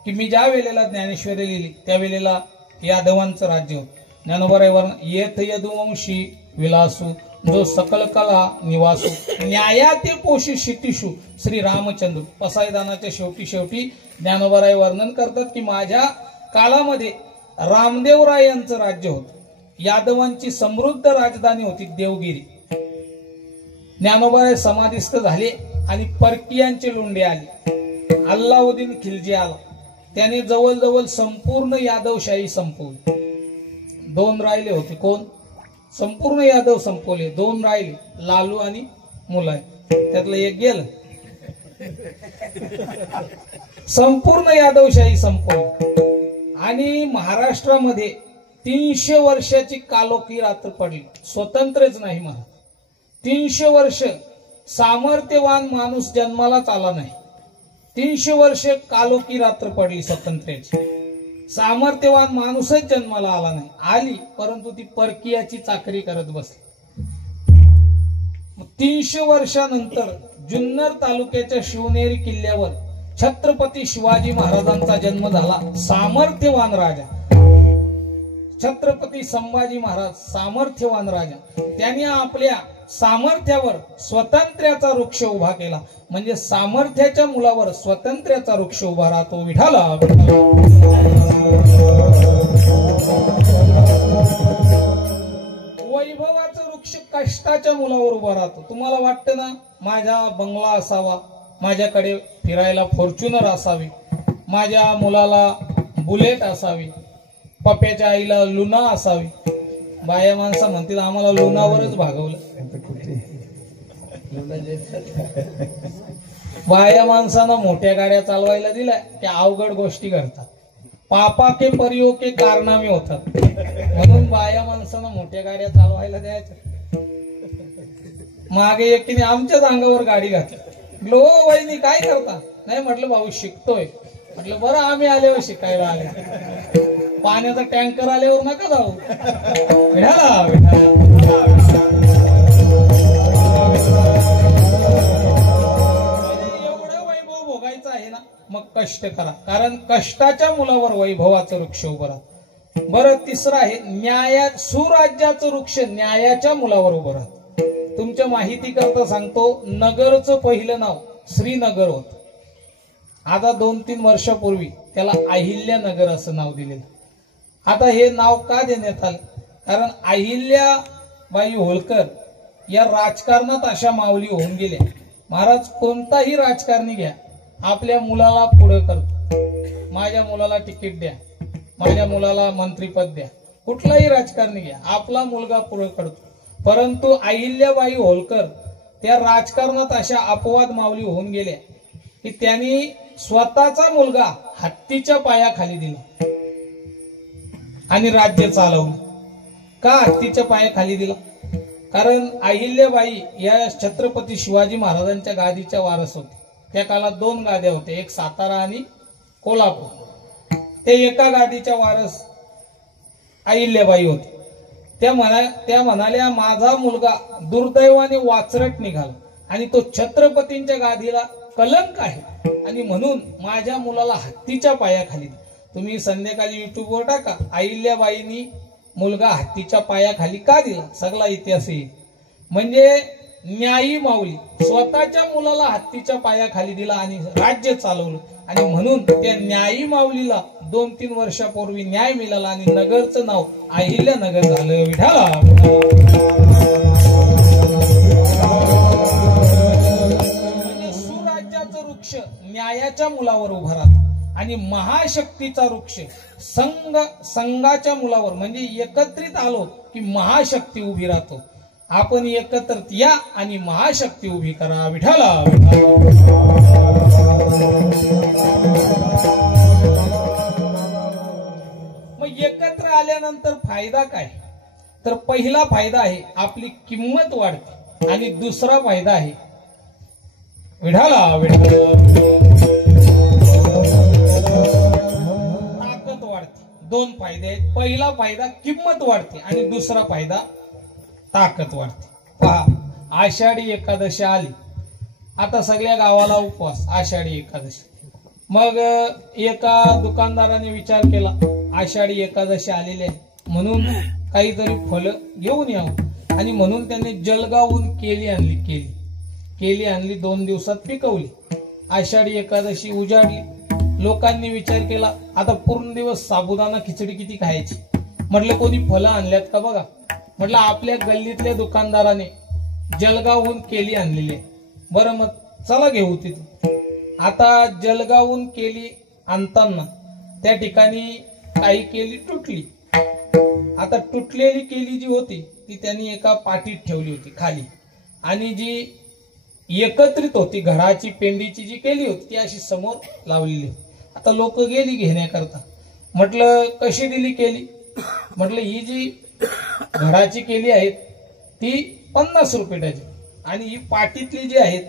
की मी ज्या वेळेला ज्ञानेश्वरी लिहिली त्यावेळेला यादवांचं राज्य होतं. ज्ञानोबा वर्णन येथ यदुवंशी विलासू जो सकल कला निवासू न्यायाते पोषी क्षितिषू श्री रामचंद्र. पसायदानाच्या शेवटी शेवटी ज्ञानोबाराय वर्णन करतात की माझ्या काळामध्ये रामदेवराय यांचं राज्य होतं. यादवांची समृद्ध राजधानी होती देवगिरी. ज्ञानोबाराय समाधिस्थ झाले आणि परकीयांचे लोंढे आले. अल्लाउद्दीन खिलजी आला. त्याने जवळजवळ संपूर्ण यादवशाही संपवली. 2 राहिले होते. कोण? संपूर्ण यादव संपवले. 2 राहिले, लालू आणि मुलाय. त्यातलं एक गेलं. संपूर्ण यादवशाही संपवली आणि महाराष्ट्रामध्ये 300 वर्षाची कालोखी रात्र पडली. स्वतंत्रच नाही मला. 300 वर्ष सामर्थ्यवान माणूस जन्मालाच आला नाही. 300 वर्ष कालोखी रात्र पडली स्वतंत्र्याची. सामर्थ्यवान माणूसच जन्माला आला नाही. आली परंतु ती परकीयाची चाकरी करत बसली. 300 वर्षानंतर जुन्नर तालुक्याच्या शिवनेरी किल्ल्यावर छत्रपती शिवाजी महाराजांचा जन्म झाला. सामर्थ्यवान राजा छत्रपती संभाजी महाराज, सामर्थ्यवान राजा. त्यांनी आपल्या सामर्थ्यावर स्वातंत्र्याचा वृक्ष उभा केला. म्हणजे सामर्थ्याच्या मुलावर स्वातंत्र्याचा वृक्ष उभा राहतो. विठाला. वैभवाचं वृक्ष कष्टाच्या मुलावर उभा राहतो. तुम्हाला वाटतं ना माझा बंगला असावा, माझ्याकडे फिरायला फॉर्च्युनर असावी, माझ्या मुलाला बुलेट असावी, पप्याच्या आईला लुना असावी. बाया माणसं म्हणतील आम्हाला लुनावरच भागवलं. बाया माणसानं मोठ्या गाड्या चालवायला दिल्या त्या अवघड गोष्टी घडतात. पापा के परियो के कारनामे होतात. म्हणून बाया माणसानं मोठ्या गाड्या चालवायला द्यायच्या. मागे एकीने आमच्याच अंगावर गाडी घातली. लो वहिनी काय करता? नाही म्हटलं भाऊ शिकतोय. म्हटलं बरं आम्ही आल्यावर शिकायला आले. पाण्याचा टँकर आल्यावर नका जाऊ. एवढं वैभव भोगायचं आहे ना मग कष्ट करा. कारण कष्टाच्या मुलावर वैभवाचं वृक्ष उभं राहतं. बरं तिसरं आहे न्याया सुराज्याचं वृक्ष न्यायाच्या मुलावर उभं राहतं. तुमच्या माहिती करता सांगतो नगरचं पहिलं नाव श्रीनगर होतं. आता 2-3 वर्षापूर्वी त्याला अहिल्यानगर असं नाव दिलेलं. आता हे नाव का देण्यात आलं? कारण अहिल्याबाई होळकर या राजकारणात अशा माऊली होऊन गेल्या. महाराज कोणताही राजकारणी घ्या आपल्या मुलाला पुढे करतो. माझ्या मुलाला तिकीट द्या, माझ्या मुलाला मंत्रीपद द्या. कुठलाही राजकारणी घ्या आपला मुलगा पुढे करतो. परंतु अहिल्याबाई होळकर त्या राजकारणात अशा अपवाद माऊली होऊन गेल्या की त्यांनी स्वतःचा मुलगा हत्तीच्या पायाखाली दिला आणि राज्य चालवलं. का हत्तीच्या पायाखाली दिला? कारण अहिल्याबाई या छत्रपती शिवाजी महाराजांच्या गादीच्या वारस होते. त्या काळात 2 गाद्या होत्या, एक सातारा आणि कोल्हापूर. ते एका गादीच्या वारस अहिल्याबाई होते. त्या म्हणाल्या माझा मुलगा दुर्दैवाने वाचरट निघाला आणि तो छत्रपतींच्या गादीला कलंक आहे आणि म्हणून माझ्या मुलाला हत्तीच्या पायाखाली. तुम्ही संध्याकाळी युट्यूबवर टाका अहिल्याबाईंनी मुलगा हत्तीच्या पायाखाली का दिला, सगळा इतिहास येईल. म्हणजे न्यायी माऊली स्वतःच्या मुलाला हत्तीच्या पायाखाली दिला आणि राज्य चालवलं. आणि म्हणून त्या न्यायी माऊलीला 2-3 वर्षापूर्वी न्याय मिळाला आणि नगरचं नाव अहिल्यानगर झालं. विठाला म्हणजे सुराज्याचं वृक्ष न्यायाच्या मुलावर उभा राहतो आणि महाशक्तीचा वृक्ष संघाच्या मुलावर, म्हणजे एकत्रित आलो की महाशक्ती उभी राहतो. आपण एकत्रित या आणि महाशक्ती उभी करा. विठाला मग एकत्र आल्यानंतर फायदा काय? तर पहिला फायदा आहे आपली किंमत वाढते आणि दुसरा फायदा आहे विठाला ताकद वाढते. 2 फायदे आहेत. पहिला फायदा किंमत वाढते आणि दुसरा फायदा ताकद वाढते. पहा, आषाढी एकादशी आली, आता सगळ्या गावाला उपवास आषाढी एकादशी. मग एका दुकानदाराने विचार केला आषाढी एकादशी आलेली आहे म्हणून काहीतरी फळं घेऊन यावं, आणि म्हणून त्यांनी जळगावहून केली आणली 2 दिवसात पिकवली. आषाढी एकादशी उजाडली. लोकांनी विचार केला आता पूर्ण दिवस साबुदाणा खिचडी किती खायची. म्हटलं कोणी फळं आणल्यात का बघा. म्हटलं आपल्या गल्लीतल्या दुकानदाराने जळगावहून केली आणलेली. बरं मग चला घेऊ तिथून. आता जळगावहून केली आणताना त्या ठिकाणी काही केली तुटली. आता तुटलेली केली जी होती ती त्यांनी एका पाटीत ठेवली होती खाली, आणि जी एकत्रित होती घराची पेंडीची जी केली होती ती अशी समोर लावलेली. आता लोक गेली घेण्याकरता. म्हटलं कशी दिली केली. म्हटलं ही जी घराची केली आहेत ती 50 रुपयाची आणि ही पाटीतली जी आहेत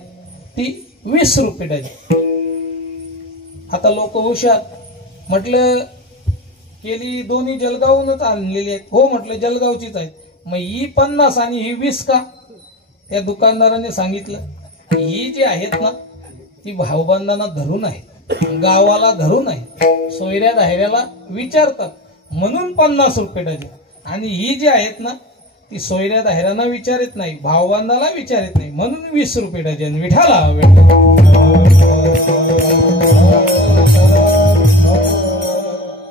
ती 20 रुपयाची. आता लोक हुशार. म्हटलं केली दोन्ही जळगावूनच आणलेली आहेत. हो म्हटलं जळगावचीच आहेत. मग ही 50 आणि ही 20 का. त्या दुकानदाराने सांगितलं ही जी आहेत ना ती भाऊबंधांना धरून आहेत, गावाला धरून आहे, सोयऱ्या धायऱ्याला विचारतात म्हणून 50 रुपयाची. आणि ही जी आहेत ना ती सोयऱ्या धायऱ्यांना विचारत नाही, भाऊबंधाला विचारत नाही म्हणून 20 रुपयाची. विठाला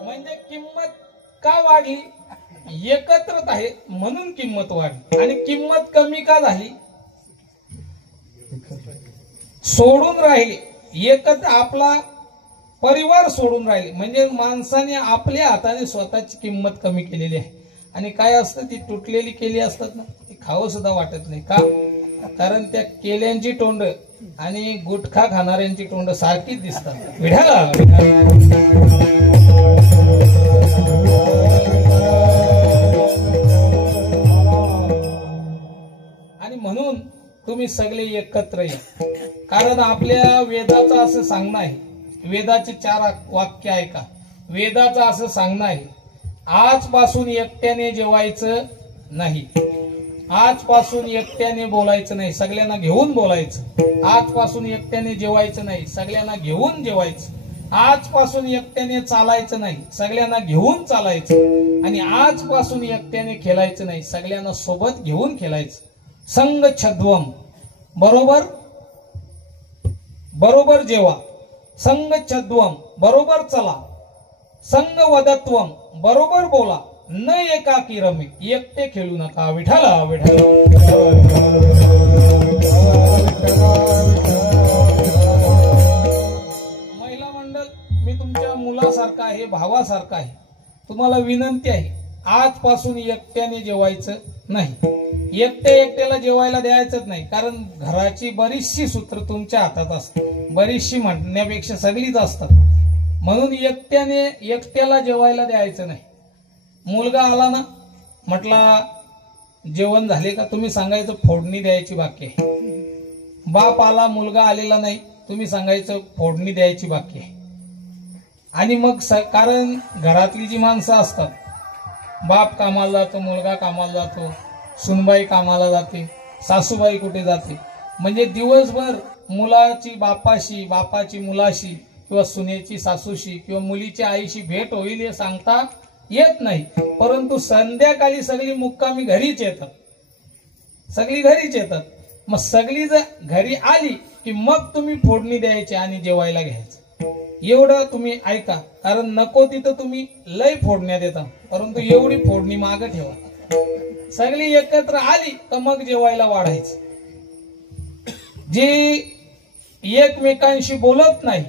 म्हणजे किंमत का वाढली. एकत्रित आहे म्हणून किंमत वाढली. आणि किंमत कमी का झाली. सोडून राहिले एकत्र, आपला परिवार सोडून राहिले म्हणजे माणसाने आपल्या हाताने स्वतःची किंमत कमी केलेली आहे. आणि काय असतं ती तुटलेली केली असतात ना ती खावं सुद्धा वाटत नाही का. कारण त्या केल्यांची तोंड आणि गुटखा खाणाऱ्यांची तोंड सारखीच दिसतात. विठाला आणि म्हणून तुम्ही सगळे एकत्र या. कारण आपल्या वेदाचं असं सांगणं आहे, वेदाचे 4 वाक्य ऐका. वेदाचं असं सांगणं आहे आजपासून एकट्याने जेवायचं नाही, आजपासून एकट्याने बोलायचं नाही, सगळ्यांना घेऊन बोलायचं. आजपासून एकट्याने जेवायचं नाही, सगळ्यांना घेऊन जेवायचं. आजपासून एकट्याने चालायचं नाही, सगळ्यांना घेऊन चालायचं. आणि आजपासून एकट्याने खेळायचं नाही, सगळ्यांना सोबत घेऊन खेळायचं. संग छद्वम बरोबर जेवा, संग छद्वम बरोबर चला, संग वदत्वम बरोबर बोला, न एकाकी रमे एकटे खेळू नका. विठाला महिला मंडळ मी तुमच्या मुलासारखा आहे, भावासारखा आहे. तुम्हाला विनंती आहे आजपासून एकट्याने जेवायचं नाही, एकट्याला जेवायला द्यायचंच नाही. कारण घराची बरीचशी सूत्र तुमच्या हातात असतात, बरीचशी म्हणण्यापेक्षा सगळीच असतात. म्हणून एकट्याला जेवायला द्यायचं नाही. मुलगा आला ना म्हटला जेवण झाले का, तुम्ही सांगायचं फोडणी द्यायची बाकी आहे. बाप आला मुलगा आलेला नाही, तुम्ही सांगायचं फोडणी द्यायची बाकी आहे. आणि मग कारण घरातली जी माणसं असतात, बाप कामाला जातो, मुलगा कामाला जातो, सुनबाई कामाला जाते, सासूबाई कुठे जाते, म्हणजे दिवसभर मुलाची बापाशी, बापाची मुलाशी किंवा सुनेची सासूशी किंवा मुलीची आईशी भेट होईल हे सांगता येत नाही. परंतु संध्याकाळी सगळी मुक्कामी घरीच येतात, सगळी घरीच येतात. मग सगळी जर घरी आली की मग तुम्ही फोडणी द्यायची आणि जेवायला घ्यायचं. एवढं तुम्ही ऐका, कारण नको तिथं तुम्ही लय फोडण्या देता, परंतु एवढी फोडणी मागं ठेवा. सगळी एकत्र आली तर मग जेवायला वाढायचं. जी एकमेकांशी बोलत नाही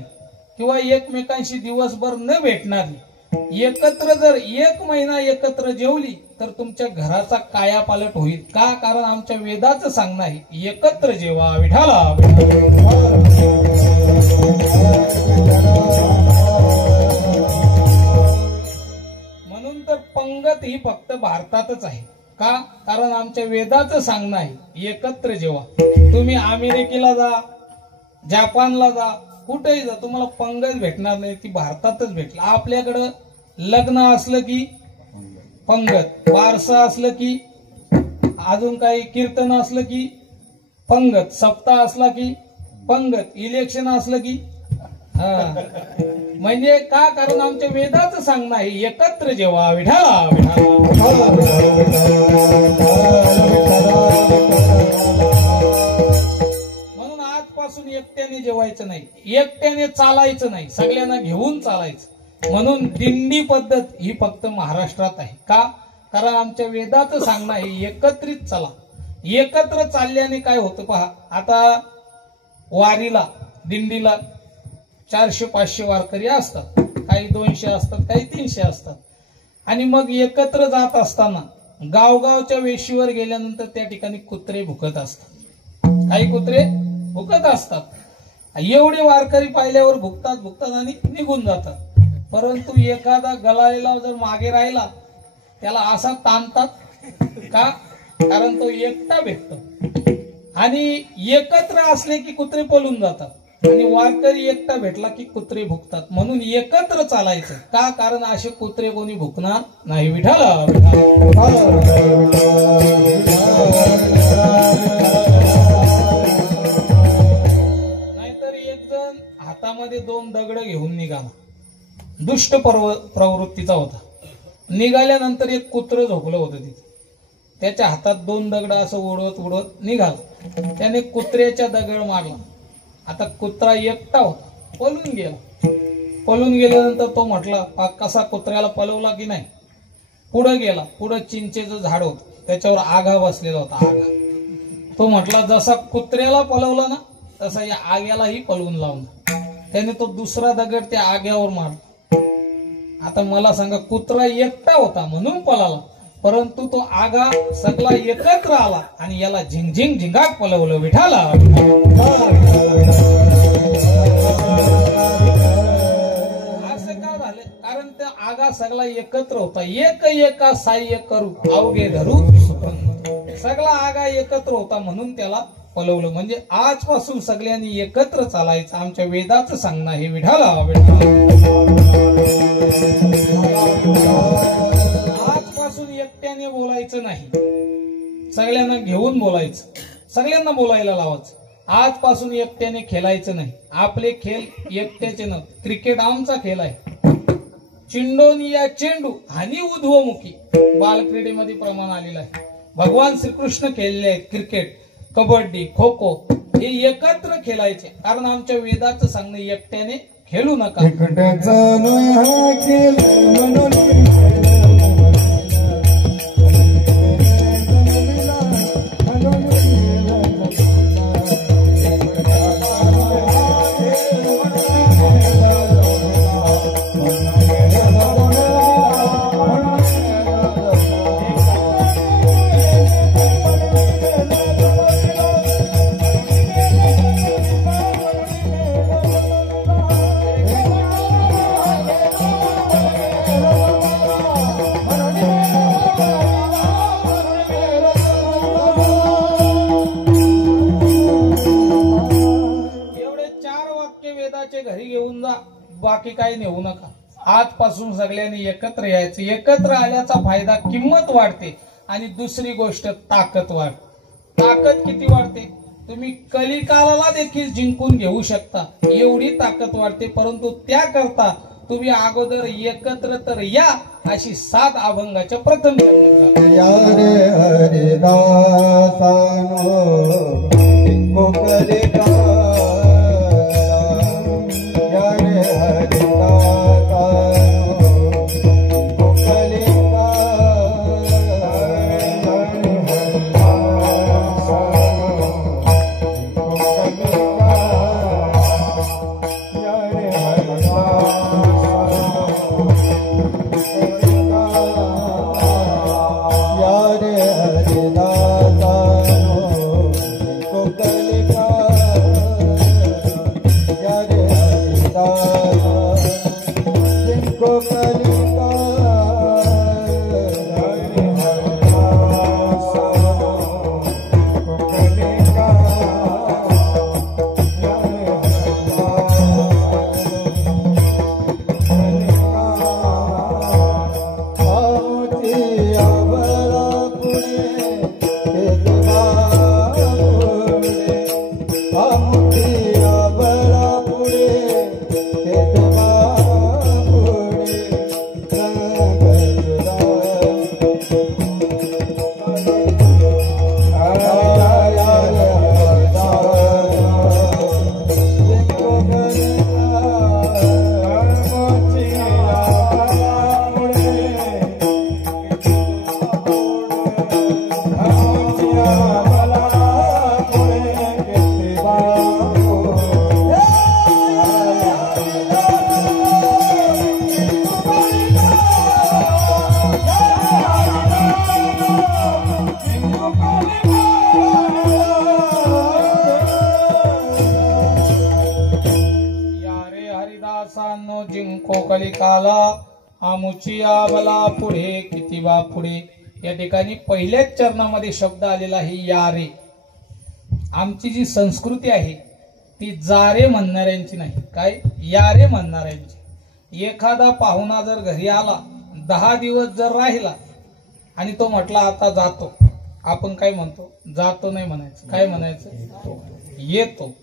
किंवा एकमेकांशी दिवसभर न भेटणारी एकत्र जर 1 महिना एकत्र जेवली तर तुमच्या घराचा कायापालट होईल. का? कारण आमच्या वेदाचं सांगणं आहे एकत्र जेवा विठाला. म्हणून तर पंगत ही फक्त भारतातच आहे. का? कारण आमच्या वेदाचं सांगणं आहे एकत्र जेवा. तुम्ही अमेरिकेला जा, जपानला जा, कुठेही जा, तुम्हाला पंगत भेटणार नाही. ती भारतातच भेटला. आपल्याकडं लग्न असलं की पंगत, बारसं असलं की, अजून काही कीर्तन असलं की पंगत, सप्ताह असला की पंगत, इलेक्शन असलं की म्हणजे का? कारण आमच्या वेदाचं सांगणं आहे एकत्र जेवा विठाला विठाला. म्हणून आजपासून एकट्याने जेवायचं नाही, एकट्याने चालायचं नाही, सगळ्यांना घेऊन चालायचं. म्हणून दिंडी पद्धत ही फक्त महाराष्ट्रात आहे. का? कारण आमच्या वेदाचं सांगणं आहे एकत्रित चला. एकत्र चालल्याने काय होतं पहा. आता वारीला, दिंडीला 400-500 वारकरी असतात, काही 200 असतात, काही 300 असतात. आणि मग एकत्र जात असताना गावगावच्या वेशीवर गेल्यानंतर त्या ठिकाणी कुत्रे भुकत असतात, काही कुत्रे भुकत असतात. एवढे वारकरी पाहिल्यावर भुकतात आणि निघून जातात. परंतु एखादा गलाळेला जर मागे राहिला त्याला असा ताणतात. का? कारण तो एकटा भेटतो. आणि एकत्र असले की कुत्रे पळून जातात आणि वारकरी एकटा भेटला की कुत्रे भुकतात. म्हणून एकत्र चालायचं. का? कारण असे कुत्रे कोणी भुकणार नाही विठाला. नाहीतर एक जण हातामध्ये 2 दगड घेऊन निघाला, दुष्ट प्रवृत्तीचा होता. निघाल्यानंतर एक कुत्र झोपलं होतं तिथे. त्याच्या हातात 2 दगड असं उडवत निघाला. त्याने कुत्र्याच्या दगड मारला. आता कुत्रा एकटा होता, पळून गेला. पळून गेल्यानंतर तो म्हटला कसा कुत्र्याला पळवला की नाही. पुढे गेला. पुढे चिंचेचं झाड होतं, त्याच्यावर आगा बसलेला होता. आगा. तो म्हटला जसा कुत्र्याला पळवला ना तसा या आग्यालाही पळवून लावला. त्याने तो दुसरा दगड त्या आग्यावर मारला. आता मला सांगा, कुत्रा एकटा होता म्हणून पळाला, परंतु तो आगा सगळा एकत्र आला आणि याला झिंग झिंगाट पळवलं विठाला. असं का झालं? कारण त्या आगा सगळा एकत्र होता. एका साह्य करू अवघे धरू सगळा आगा एकत्र होता म्हणून त्याला पळवलं. म्हणजे आजपासून सगळ्यांनी एकत्र चालायचं. आमच्या वेदाचं सांगणं हे विठाला. आजपासून एकट्याने बोलायचं नाही, सगळ्यांना घेऊन बोलायचं, सगळ्यांना बोलायला लावायचं. आजपासून एकट्याने खेळायचं नाही. आपले खेळ एकट्याचे न. क्रिकेट आमचा खेळ आहे. चिंडोनिया चेंडू आणि उध्वमुखी बालक्रीडेमध्ये प्रमाण आलेलं आहे. भगवान श्रीकृष्ण खेळले आहेत क्रिकेट, कबड्डी, खो खो हे एकत्र खेळायचे. कारण आमच्या वेदाचं सांगणं एकट्याने खेळू नका. घरी घेऊन जा, बाकी काही नेऊ नका. आजपासून सगळ्यांनी एकत्र यायचं. एकत्र आल्याचा फायदा किंमत वाढते आणि दुसरी गोष्ट ताकद वाढते. ताकद किती वाढते? तुम्ही कलिकालाला देखील जिंकून घेऊ शकता, एवढी ताकद वाढते. परंतु त्याकरता तुम्ही अगोदर एकत्र तर या, अशी 7 अभंगाच्या प्रथम या रे हरिदासानो कलिकाला आमुची आबला पुढे किती बा पुढे। या ठिकाणी पहिल्याच चरणामध्ये शब्द आलेला आहे यारे। आमची जी संस्कृती आहे ती जारे म्हणणाऱ्यांची नाही, काय यारे म्हणणाऱ्यांची। एखादा पाहुणा जर घरी आला 10 दिवस जर राहिला आणि तो म्हटला आता जातो, आपण काय म्हणतो? जातो नाही म्हणायचं, काय म्हणायचं? येतो।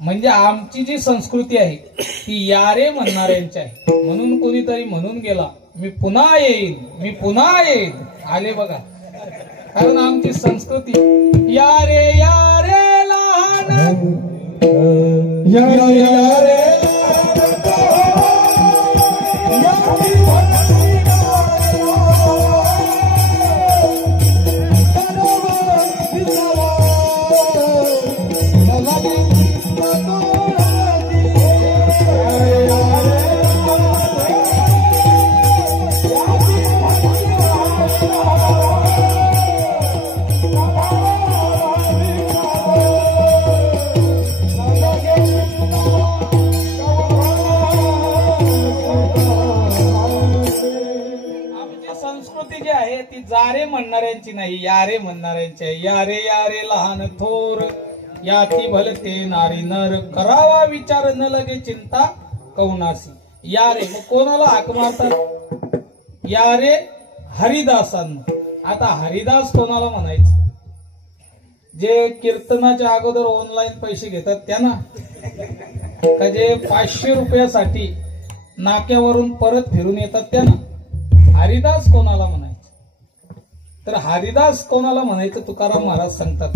म्हणजे आमची जी संस्कृती आहे ती यारे म्हणणाऱ्यांची आहे। म्हणून कोणीतरी म्हणून गेला मी पुन्हा येईन, मी पुन्हा येईन, आले बघा। कारण आमची संस्कृती यारे यारे लहान यारे यारे जारे म्हणणाऱ्यांची नाही, यारे म्हणणाऱ्यांची आहे। यारे यारे लहान थोर याती भलते नारी नर, करावा विचार न लगे चिंता कौनासी। यारे मग कोणाला हाक मारतात? यारे हरिदासांना। आता हरिदास कोणाला म्हणायचं? जे कीर्तनाच्या अगोदर ऑनलाईन पैसे घेतात त्यांना, का जे 500 रुपयासाठी नाक्यावरून परत फिरून येतात त्यांना? हरिदास कोणाला म्हणायचं? तर हरिदास कोणाला म्हणायचं? तुकाराम महाराज सांगतात,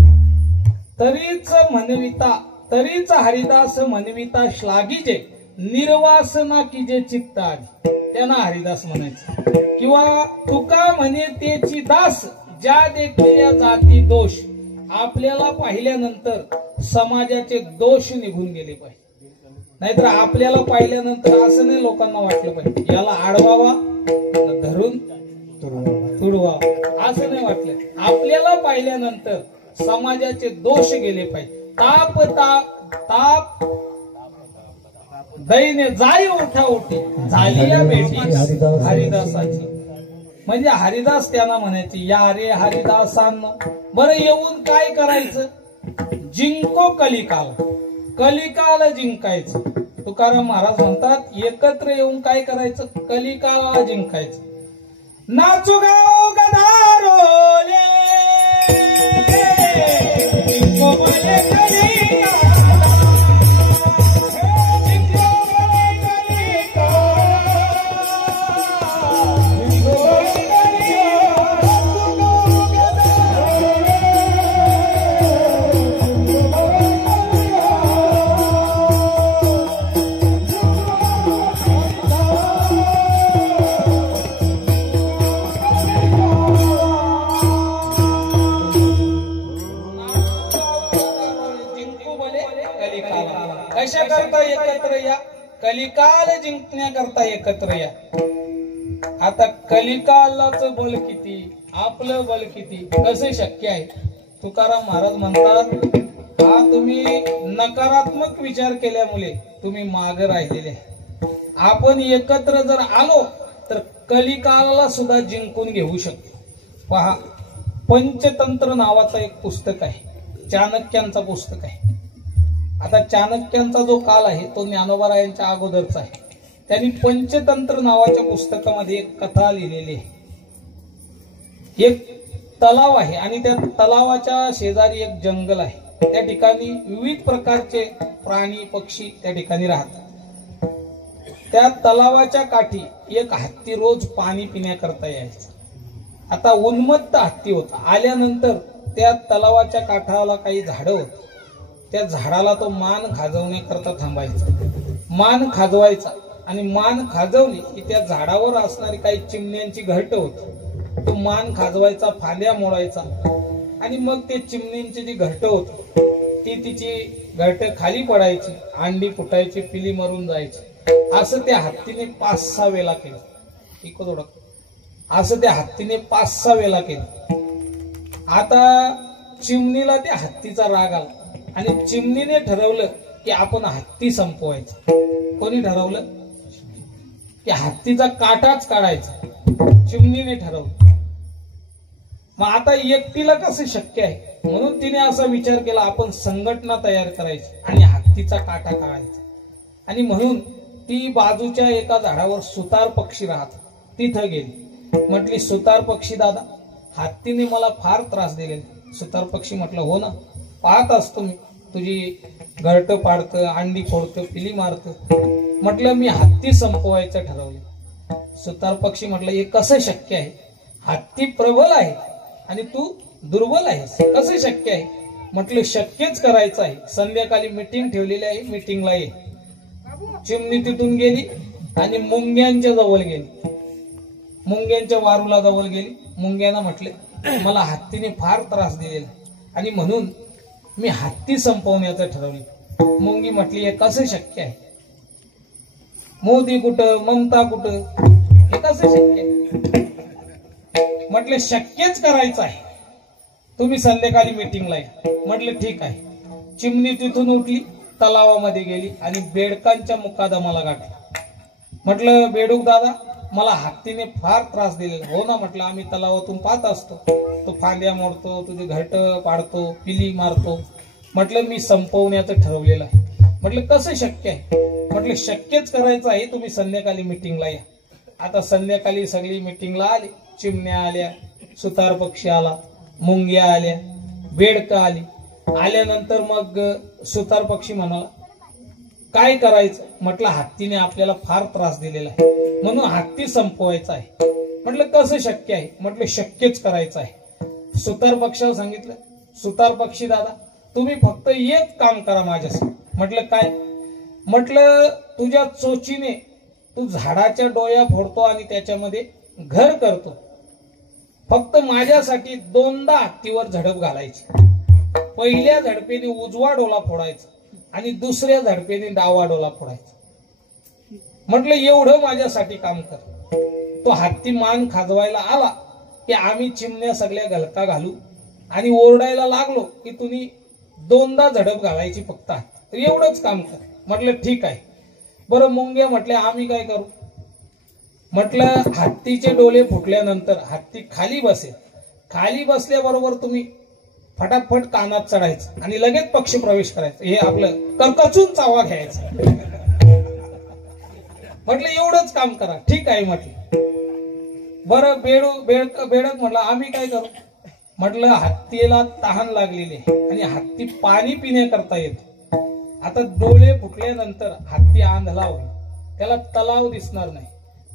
तरीच म्हणविता तरीच हरिदास म्हणविता श्लाघिजे, निर्वासना की जे चित्त आली, त्यांना हरिदास म्हणायचं। किंवा तुका म्हणे तेची दास, ज्या देखील जाती दोष। आपल्याला पाहिल्यानंतर समाजाचे दोष निघून गेले पाहिजे, नाहीतर आपल्याला पाहिल्यानंतर असं नाही लोकांना वाटलं पाहिजे याला आडवावा धरून तुडवा, असं नाही वाटलं। आपल्याला पाहिल्यानंतर समाजाचे दोष गेले पाहिजे। ताप ताप ताप दैन्य जाई उठा उठी झाली या भेटी हरिदासाची। म्हणजे हरिदास त्यांना म्हणायचे यारे हरिदासांना। बरं येऊन काय करायचं? जिंको कलिकाल, कलिकाल जिंकायचं। तुकाराम महाराज म्हणतात एकत्र येऊन काय करायचं? कलिकाला जिंकायचं। नाचू गाओ गदारोले जिंको बने कलिकाला, जिंको बने कलिकाला, जिंको बने कलिकाला, नाचू गाओ गदारोले जिंको जिंकण्याकरता एकत्र या, कलिकाल जिंकण्याकरता एकत्र या. आता कलिकालाचं बल किती, आपलं बल किती, कसे शक्य आहे? तुकाराम महाराज म्हणतात, हा तुम्ही नकारात्मक विचार केल्यामुळे तुम्ही मागे राहिलेले आहे. आपण एकत्र जर आलो तर कलिकालाला सुद्धा जिंकून घेऊ शकतो. पहा, पंचतंत्र नावाचं एक पुस्तक आहे, चाणक्यांचं पुस्तक आहे. आता चाणक्यांचा जो काल आहे तो ज्ञानोबा यांच्या अगोदरचा आहे. त्यांनी पंचतंत्र नावाच्या पुस्तकामध्ये एक कथा लिहिलेली आहे. एक तलाव आहे आणि त्या तलावाच्या शेजारी एक जंगल आहे. त्या ठिकाणी विविध प्रकारचे प्राणी पक्षी त्या ठिकाणी राहतात. त्या तलावाच्या काठी एक हत्ती रोज पाणी पिण्याकरता यायचा. आता उन्मत्त हत्ती होता. आल्यानंतर त्या तलावाच्या काठाला काही झाडं होती. त्या झाडाला तो मान खाजवण्याकरता थांबायचा, मान खाजवायचा आणि मान खाजवली की त्या झाडावर असणारी काही चिमण्यांची घरटं होती. तो मान खाजवायचा, फांद्या मोडायचा आणि मग ते चिमण्यांची जी घरटं होती ती तिची घरटं खाली पडायची, अंडी फुटायची, पिली मरून जायची. असं त्या हत्तीने 5-6 वेळा केलं. इको थोडं असं त्या हत्तीने 5-6 वेळा केलं. आता चिमणीला त्या हत्तीचा राग आला आणि चिमणीने ठरवलं की आपण हत्ती संपवायचा. कोणी ठरवलं की हत्तीचा काटाच काढायचा? चिमणीने ठरवलं. मग आता एकटीला कसं शक्य आहे? म्हणून तिने असा विचार केला, आपण संघटना तयार करायची आणि हत्तीचा काटा काढायचा. आणि म्हणून ती बाजूच्या एका झाडावर सुतार पक्षी राहत, तिथं गेली. म्हटली, सुतार पक्षी दादा, हत्तीने मला फार त्रास दिलेला. सुतार पक्षी म्हटलं, हो ना, पाहत असतो मी, तुझी घरटं पाडतं, अंडी फोडतं, पिली मारतं. म्हटलं, मी हत्ती संपवायचं ठरवलं. सुतार पक्षी म्हटलं, हे कसं शक्य आहे? हत्ती प्रबल आहे आणि तू दुर्बल आहेस, कसं शक्य आहे? म्हटलं, शक्यच करायचं आहे. संध्याकाळी मीटिंग ठेवलेली आहे, मीटिंगला ये. चिमणी तिथून गेली आणि मुंग्यांच्या जवळ गेली, मुंग्यांच्या वारूला जवळ गेली. मुंग्यांना म्हटले, मला हत्तीने फार त्रास दिलेला आणि म्हणून मी हत्ती संपवण्याचं ठरवलं. मुंगी म्हटली, हे कसं शक्य आहे? मोदी कुठं, ममता कुठं, हे कसं शक्य आहे? म्हटले, शक्यच करायचं आहे, तुम्ही संध्याकाळी मीटिंगला या. म्हटलं, ठीक आहे. चिमणी तिथून उठली, तलावामध्ये गेली आणि बेडकांच्या मुकादमाला गाठला. म्हटलं, बेडूक दादा, मला हत्तीने फार त्रास दिलेला. हो ना, म्हटलं, आम्ही तलावातून पाहत असतो, तो फांद्या मोडतो, तुझे घरटं पाडतो, पिली मारतो. म्हटलं, मी संपवण्याचं ठरवलेलं आहे. म्हटलं, कसं शक्य आहे? म्हटलं, शक्यच करायचं आहे, तुम्ही संध्याकाळी मीटिंगला या. आता संध्याकाळी सगळी मीटिंगला आली. चिमण्या आल्या, सुतार पक्षी आला, मुंग्या आल्या, बेडकं आली. आल्यानंतर मग सुतार पक्षी म्हणाला, काय करायचं? म्हटलं, हत्तीने आपल्याला फार त्रास दिलेला आहे, म्हणून हत्ती संपवायचा आहे. म्हटलं, कसं शक्य आहे? म्हटलं, शक्यच करायचं आहे. सुतार पक्षाला सांगितलं, सुतार पक्षी दादा, तुम्ही फक्त एक काम करा माझ्यासाठी. म्हटलं, काय? म्हटलं, तुझ्या चोचीने तू झाडाच्या डोया फोडतो आणि त्याच्यामध्ये घर करतो. फक्त माझ्यासाठी 2दा हत्तीवर झडप घालायची. पहिल्या झडपेने उजवा डोला फोडायचा आणि दुसऱ्या झडपेने डावा डोला फोडायचा. म्हटलं, एवढं माझ्यासाठी काम कर. तो हत्ती मान खाजवायला आला की आम्ही चिमण्या सगळ्या घलका घालू आणि ओरडायला लागलो की तुम्ही 2दा झडप घालायची फक्त, एवढंच काम कर. म्हटलं, ठीक आहे. बरं, मुंग्या म्हटल्या, आम्ही काय करू? म्हटलं, हत्तीचे डोले फुटल्यानंतर हत्ती खाली बसेल. खाली बसल्याबरोबर तुम्ही फटाफट कानात चढायचं आणि लगेच पक्षी प्रवेश करायचं. हे आपलं कर्कचून चावा घ्यायचा. म्हटलं, एवढंच काम करा. ठीक आहे म्हटलं. बरं, बेडक म्हटलं, आम्ही काय करू? म्हटलं, हत्तीला तहान लागलेली आहे आणि हत्ती पाणी पिण्याकरता येतो. आता डोळे फुटल्यानंतर हत्ती आंधळा होईल, त्याला तलाव दिसणार नाही.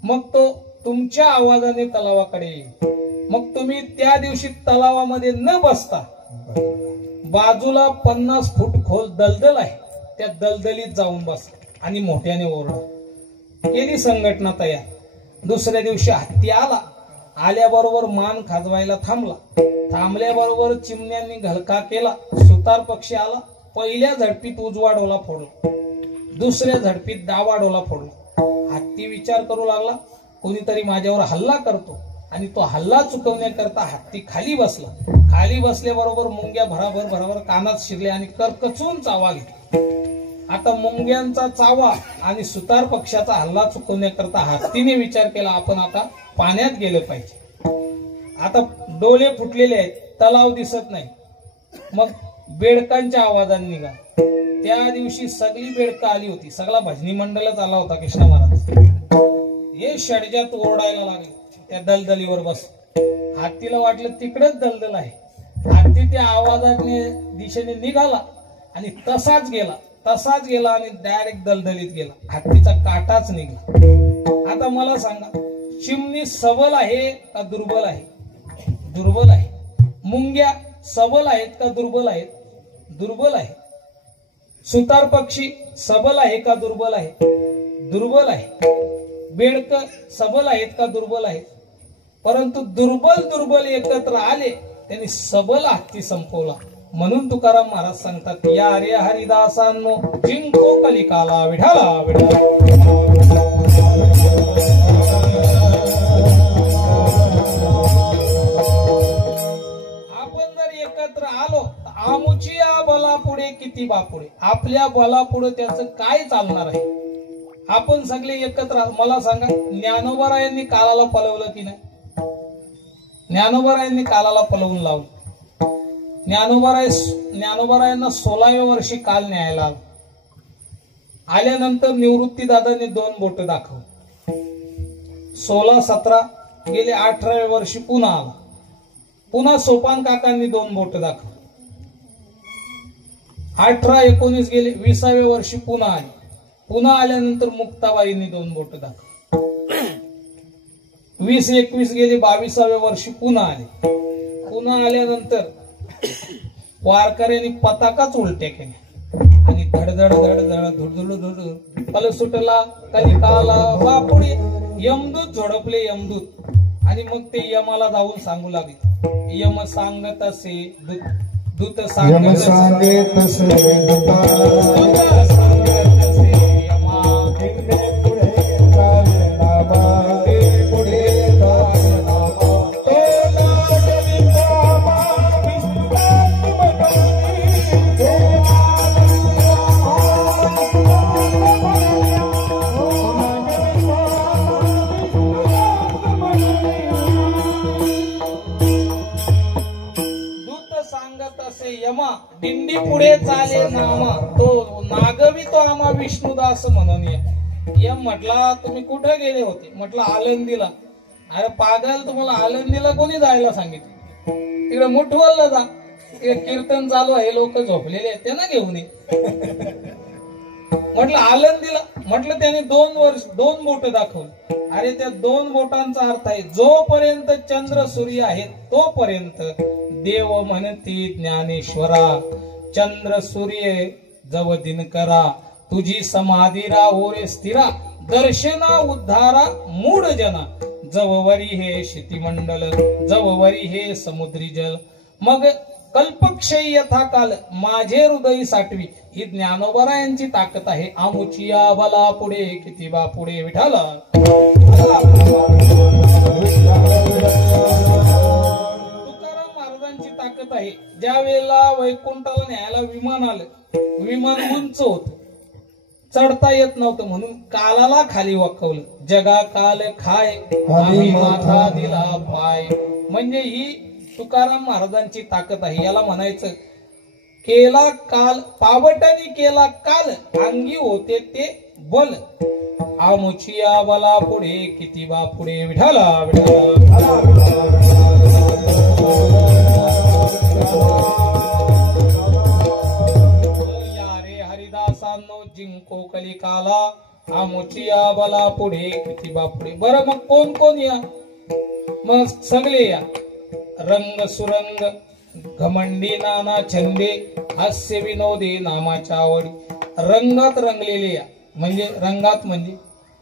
मग तो तुमच्या आवाजाने तलावाकडे येईल. मग तुम्ही त्या दिवशी तलावामध्ये न बसता बाजूला 50 फूट खोल दलदल आहे, त्या दलदलीत जाऊन बसा आणि मोठ्याने ओरडा. केली संघटना तयार. दुसऱ्या दिवशी हत्ती आला. आल्याबरोबर मान खाजवायला थांबला. थांबल्याबरोबर चिमण्यांनी घलका केला. सुतार पक्षी आला. पहिल्या झडपीत उजवा डोला फोडला. दुसऱ्या झडपीत दावाडोला फोडला. हत्ती विचार करू लागला, कोणीतरी माझ्यावर हल्ला करतो, आणि तो हल्ला चुकवण्याकरता हत्ती खाली बसला. खाली बसल्याबरोबर मुंग्या भराभर कानात शिरले आणि करकचून चावा घेतला. आता मुंग्यांचा चावा आणि सुतार पक्षाचा हल्ला चुकवण्याकरता हत्तीने विचार केला, आपण आता पाण्यात गेलं पाहिजे. आता डोळे फुटलेले आहेत, तलाव दिसत नाही. मग बेडकांच्या आवाजाने निघा. त्या दिवशी सगळी बेडकं आली होती, सगळा भजनी मंडळच आला होता. कृष्ण महाराज हे षडजात ओरडायला लागले त्या दलदलीवर बस. हत्तीला वाटलं तिकडेच दलदल आहे. हत्ती त्या आवाजाने दिशेने निघाला आणि तसाच गेला आणि डायरेक्ट दलदलीत गेला. हत्तीचा काटाच निघाला. आता मला सांगा, चिमणी सबल आहे का दुर्बल आहे? दुर्बल आहे. मुंग्या सबल आहेत का दुर्बल आहेत? दुर्बल आहे. सुतार पक्षी सबल आहे का दुर्बल आहे? दुर्बल आहे. बेडक सबल आहेत का दुर्बल आहेत? परंतु दुर्बल एकत्र आले, त्यांनी सबल हत्ती संपवला. म्हणून तुकाराम महाराज सांगतात, या रे हरिदासांनो जिंको कलिकाला विठाला विठाला. आपण जर एकत्र आलो, आमुची या बलापुढे किती बापुढे. आपल्या बलापुढे त्याचं काय चालणार आहे? आपण सगळे एकत्र. मला सांगा, ज्ञानोबारायांनी कालाला पलवलं की नाही? ज्ञानोबारायांनी कालाला पलवून लावलं. ज्ञानोबारायांना 16व्या वर्षी काल न्यायला आला. आल्यानंतर निवृत्ती दादाने 2 बोट दाखवली. 16, 17 गेले. 18व्या वर्षी पुन्हा आला. पुन्हा सोपान काकांनी 2 बोट दाखवली. 18, 19 गेले. 20व्या वर्षी पुन्हा आले. पुन्हा आल्यानंतर मुक्ताबाईंनी 2 बोट दाखवली. 20, 21 गेले. 22व्या वर्षी पुन्हा आले. पुन्हा आल्यानंतर वारकऱ्यांनी पताकाच उलट्या केल्या आणि धडधड धडधड धुडधुड पल सुटला कलिकाला बापुडे. यमदूत झोडपले, यमदूत. आणि मग ते यमाला जाऊन सांगू लागले. यम सांगत असे दूत सांगत असे यमा. दिंडी पुढे चाले नामा, तो नागवी तो आम्हा विष्णुदास म्हणून. यम म्हटला, तुम्ही कुठे गेले होते? म्हटलं आळंदीला. अरे पागल, तुम्हाला आळंदीला कोणी जायला सांगितलं? तिकडे मुठवलला जा, तिकडे कीर्तन चालू आहे, लोक झोपलेले आहेत, त्यांना घेऊन ये. म्हटलं आळंदीला. म्हटलं त्याने 2 बोट दाखवली. अरे त्या 2 बोटांचा अर्थ आहे, जोपर्यंत चंद्र सूर्य आहेत तोपर्यंत देव म्हणती ज्ञानेश्वरा. चंद्र सूर्य जव दिनकरा, तुझी समाधी राहो रे स्थिरा. दर्शना उद्धारा मूढ जना, जववरी हे शितिमंडल, जववरी हे समुद्री जल. मग कल्पक्षयी यथा काल, माझे हृदय साठवी. ही ज्ञानोबारायांची ताकद आहे. आमुची या बला पुढे किती बा पुढे विठाला. तुकाराम महाराजांची ताकद आहे. ज्या वेळेला वैकुंठाला न्यायला विमान आलं, विमान उंच होत, चढता येत नव्हतं, म्हणून कालाला खाली वाकवलं. जगा काल खाय आम्ही माथा दिला पाय. म्हणजे ही तुकाराम महाराजांची ताकद आहे. याला म्हणायचं, केला काल पावटाने केला काल, अंगी होते ते बल. आमुचिया बला पुढे किती बा पुढे विठाला विठाला. या रे हरिदासांनो जिंको कलिकाला, आमुचिया बला पुढे किती बा पुढे. बरं, मग कोण कोण या? मग सगळे या. रंग सुरंग घमंडी नाना छंदे, हास्य विनोदे नामाच्या आवडी. रंगात रंगलेले या. म्हणजे रंगात म्हणजे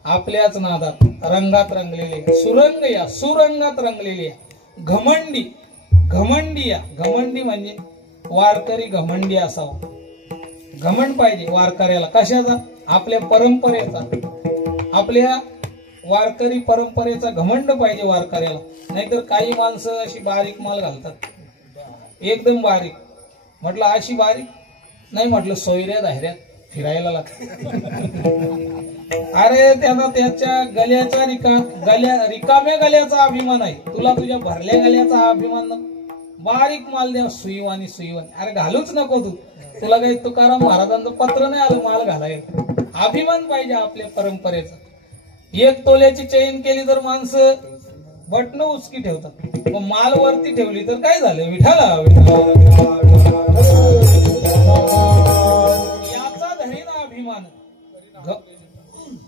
आपल्याच नादात रंगात रंगलेले. सुरंग या, सुरंगात रंगलेले या. घमंडी, घमंडी या. घमंडी म्हणजे वारकरी घमंडी असावा. घमंड पाहिजे वारकऱ्याला. कशाचा? आपल्या परंपरेचा, आपल्या वारकरी परंपरेचा घमंड पाहिजे वारकऱ्याला. नाहीतर काही माणसं अशी बारीक माल घालतात, एकदम बारीक. म्हटलं अशी बारीक नाही, म्हटलं सोयऱ्या धायऱ्यात फिरायला लागतात. अरे त्यांना त्याच्या गल्याचा रिकाम्या गल्याचा अभिमान आहे, तुला तुझ्या भरल्या गल्याचा अभिमान नको. बारीक माल द्या, सुईवानी सुईवानी. अरे घालूच नको तू, तुला काही तुकाराम महाराजांचं पत्र नाही आलं माल घालायला. अभिमान पाहिजे आपल्या परंपरेचा. 1 तोल्याची चैन केली तर माणसं बटणं उचकी ठेवतात, मग माल वरती ठेवली तर काय झालं, विठाला याचा धरी ना अभिमान.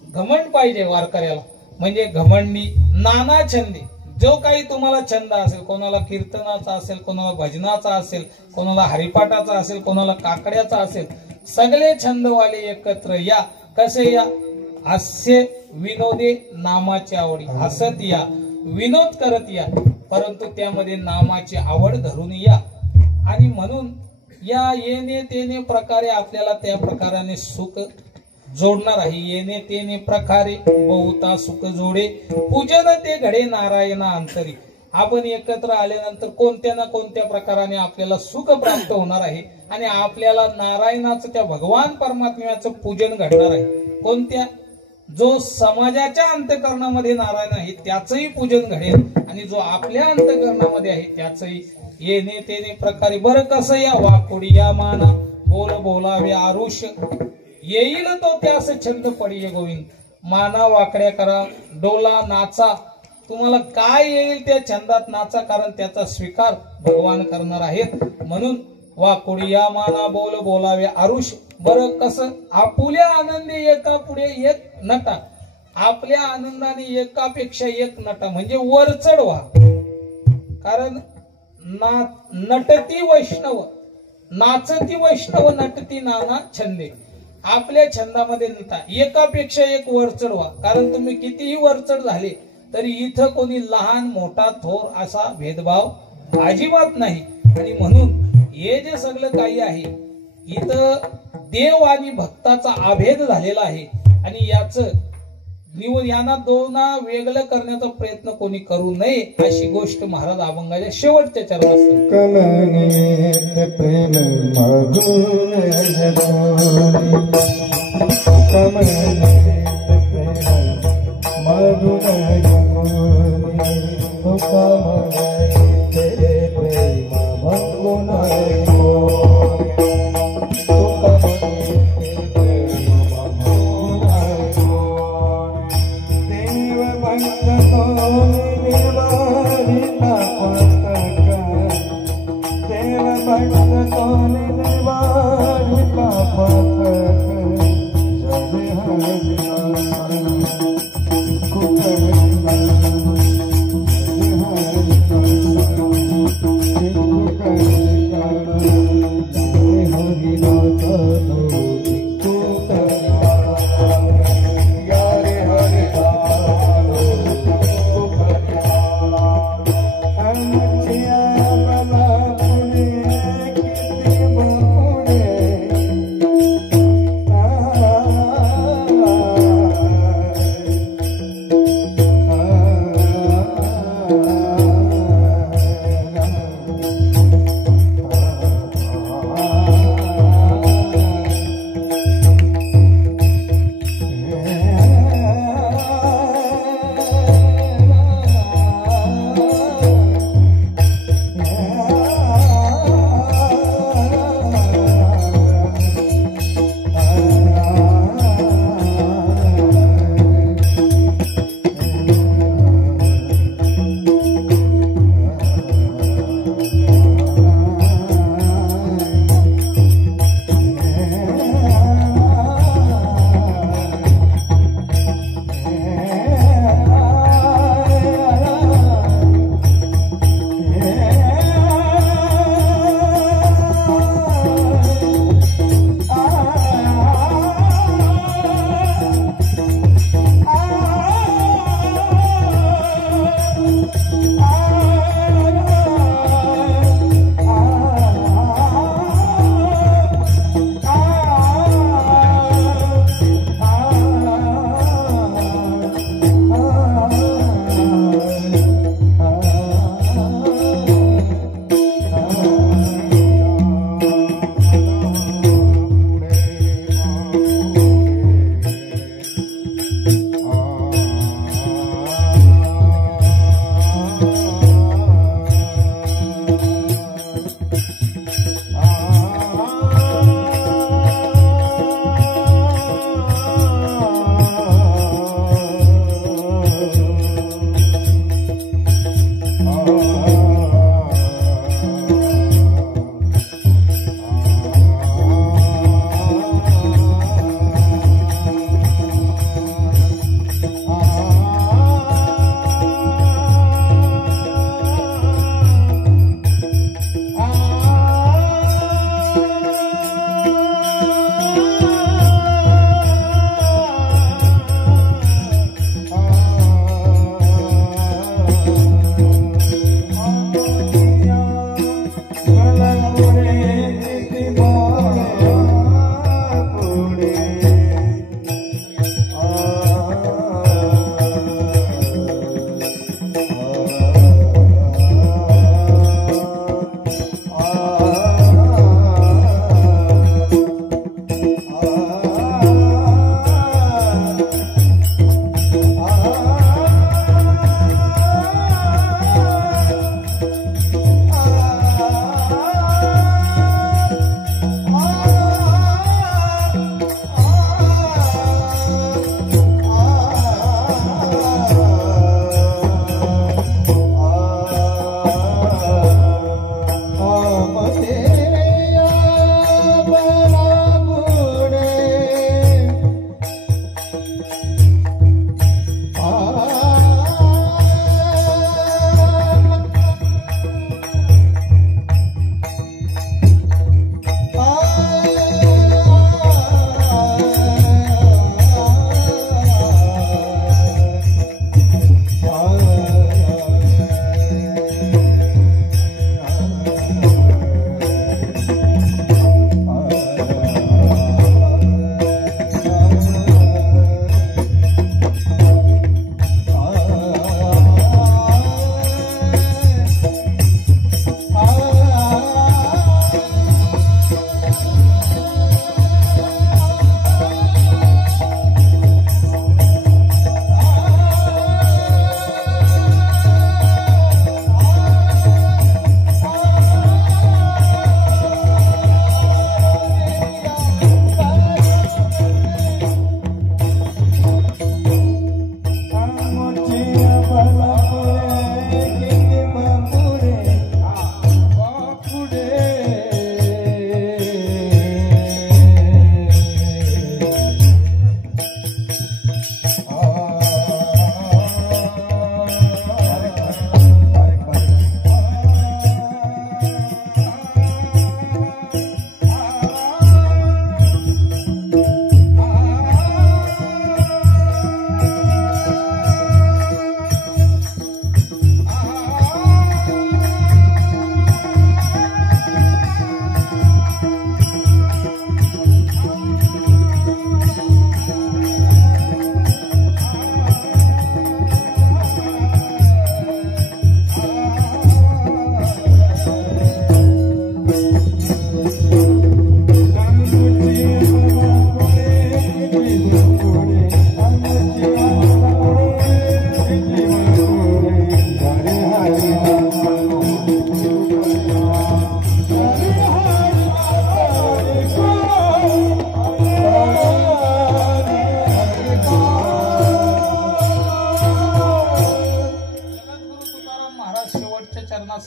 घमंड पाहिजे वारकऱ्याला. म्हणजे घमंडी नाना छंदी, जो काही तुम्हाला छंद असेल, कोणाला कीर्तनाचा असेल, कोणाला भजनाचा असेल, कोणाला हरिपाठाचा असेल, कोणाला काकड्याचा असेल, सगळे छंदवाले एकत्र या. कसे या? हास्य विनोदे नामाची आवडी. हसत या, विनोद करत या, परंतु त्यामध्ये नामाची आवड धरून या. आणि म्हणून या येणे तेने प्रकारे आपल्याला त्या प्रकाराने सुख जोडणार आहे. येणे तेने प्रकारे बहुता सुख जोडे, पूजन ते घडे नारायण अंतरी. आपण एकत्र आल्यानंतर कोणत्या ना कोणत्या प्रकाराने आपल्याला सुख प्राप्त होणार आहे आणि आपल्याला नारायणाचं, त्या भगवान परमात्म्याचं पूजन घडणार आहे. कोणत्या? जो समाजाच्या अंतःकरणामध्ये नारायण आहे त्याचंही पूजन घडेल आणि जो आपल्या अंतःकरणामध्ये आहे त्याचंही. येणे तेने प्रकारे. बरं कसं या? वाकोडी या माना, बोल बोलावे आरुष, येईल तो त्यास छंद पडिये गोविंद. माना वाकड्या करा, डोला नाचा, तुम्हाला काय येईल त्या छंदात नाचा, कारण त्याचा स्वीकार भगवान करणार आहेत. म्हणून वाकोडी या माना, बोल बोलावे आरुष. बरं कसं? आपुल्या आनंदी एका पुढे एक नटा. आपल्या आनंदाने एकापेक्षा एक नटा म्हणजे वरचढ व्हा. कारण नटती वैष्णव, नाचती वैष्णव, नटती नाना छंदे. आपल्या छंदामध्ये नटा, एकापेक्षा एक वरचढ व्हा. कारण तुम्ही कितीही वरचढ झाले तरी इथं कोणी लहान मोठा थोर असा भेदभाव अजिबात नाही. आणि म्हणून हे जे सगळं काही आहे इथं देव आणि भक्ताचा अभेद झालेला आहे. आणि यांना दोना वेगळं करण्याचा प्रयत्न कोणी करू नये अशी गोष्ट महाराज अभंगाच्या शेवटच्या चरणात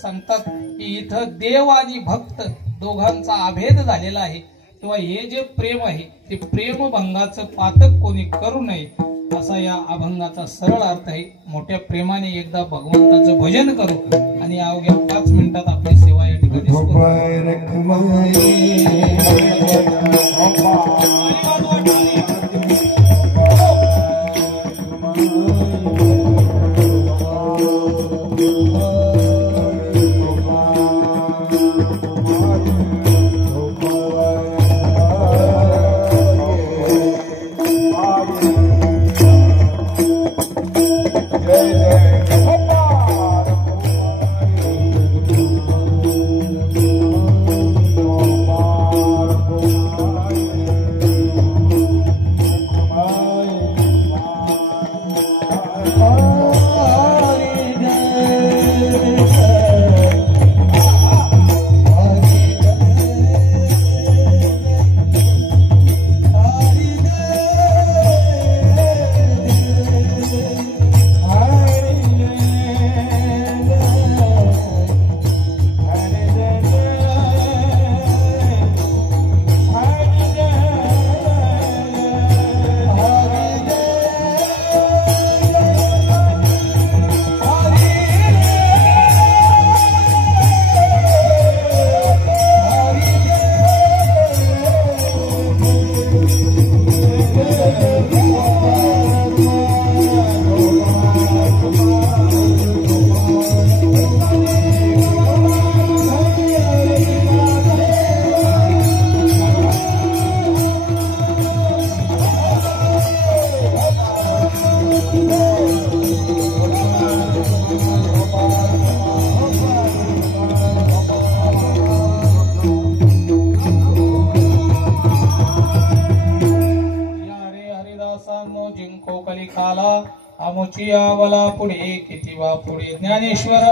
सांगतात की इथं देव आणि भक्त दोघांचा अभेद झालेला आहे, किंवा हे जे प्रेम आहे ते प्रेम भंगाचं पातक कोणी करू नये असा या अभंगाचा सरळ अर्थ आहे. मोठ्या प्रेमाने एकदा भगवंताचं भजन करू आणि अवघ्या 5 मिनिटात आपली सेवा या ठिकाणी सुरू करू. जिंको कलिकाला आमुची आवला पुढे किती वा पुढे ज्ञानेश्वर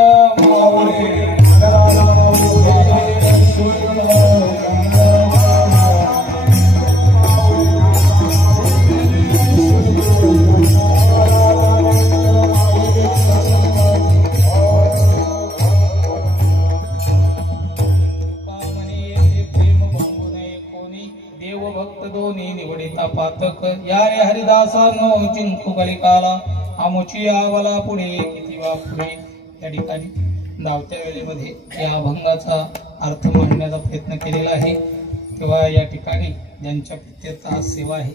पातक या रे हरिदासांनो जिंकू कलिकाला आमुची आवला पुढे किती वा पुढे. या ठिकाणी धावत्या वेळेमध्ये या अभंगाचा अर्थ मांडण्याचा प्रयत्न केलेला आहे. तेव्हा या ठिकाणी ज्यांच्या पित्याचा आज सेवा आहे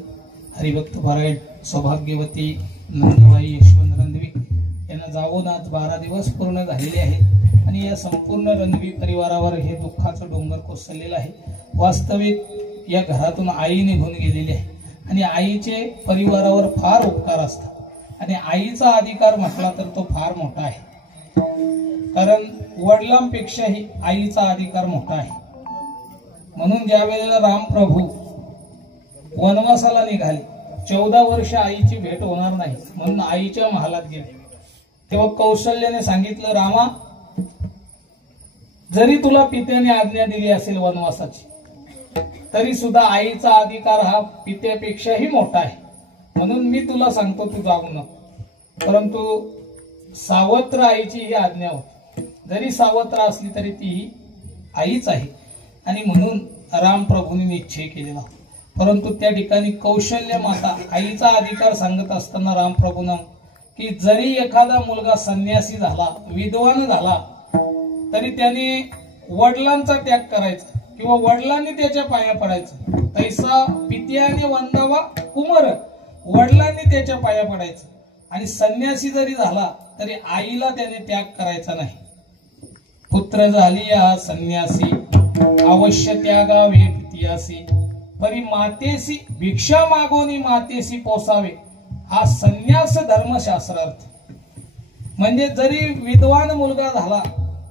हरिभक्त भरायण सौभाग्यवती नंदबाई यशवंत रणवी यांना जाऊन आज 12 दिवस पूर्ण झालेले आहेत आणि या संपूर्ण रणवी परिवारावर हे दुःखाचं डोंगर कोसळलेलं आहे. वास्तविक या घरातून आई निघून गेलेली आहे आणि आईचे परिवारावर फार उपकार असतात आणि आईचा अधिकार म्हटला तर तो फार मोठा आहे, कारण वडिलांपेक्षाही आईचा अधिकार मोठा आहे. म्हणून ज्या वेळेला रामप्रभू वनवासाला निघाले 14 वर्ष आईची भेट होणार नाही म्हणून आईच्या महालात गेले. तेव्हा कौशल्याने सांगितलं, रामा जरी तुला पित्याने आज्ञा दिली असेल वनवासाची तरी सुद्धा आईचा अधिकार हा पित्यापेक्षाही मोठा आहे, म्हणून मी तुला सांगतो तू जाऊ नको. परंतु सावत्र आईची ही आज्ञा होती, जरी सावत्र असली तरी ती आईच आहे आणि म्हणून रामप्रभूंनी निश्चय केलेला. परंतु त्या ठिकाणी कौशल्य माता आईचा अधिकार सांगत असताना रामप्रभूंना की जरी एखादा मुलगा संन्यासी झाला विद्वान झाला तरी त्याने वडिलांचा त्याग करायचा किंवा वडिलांनी त्याच्या पाया पडायचं. तैसा पित्याने वंदावा कुमर, वडिलांनी त्याच्या पाया पडायचं. आणि संन्यासी जरी झाला तरी आईला त्याने त्याग करायचा नाही. पुत्र झाली हा संन्यासी अवश्य त्यागावे पितियासी, परी मातेसी भिक्षा मागोनी मातेसी पोसावे, हा संन्यास धर्मशास्त्रार्थ. म्हणजे जरी विद्वान मुलगा झाला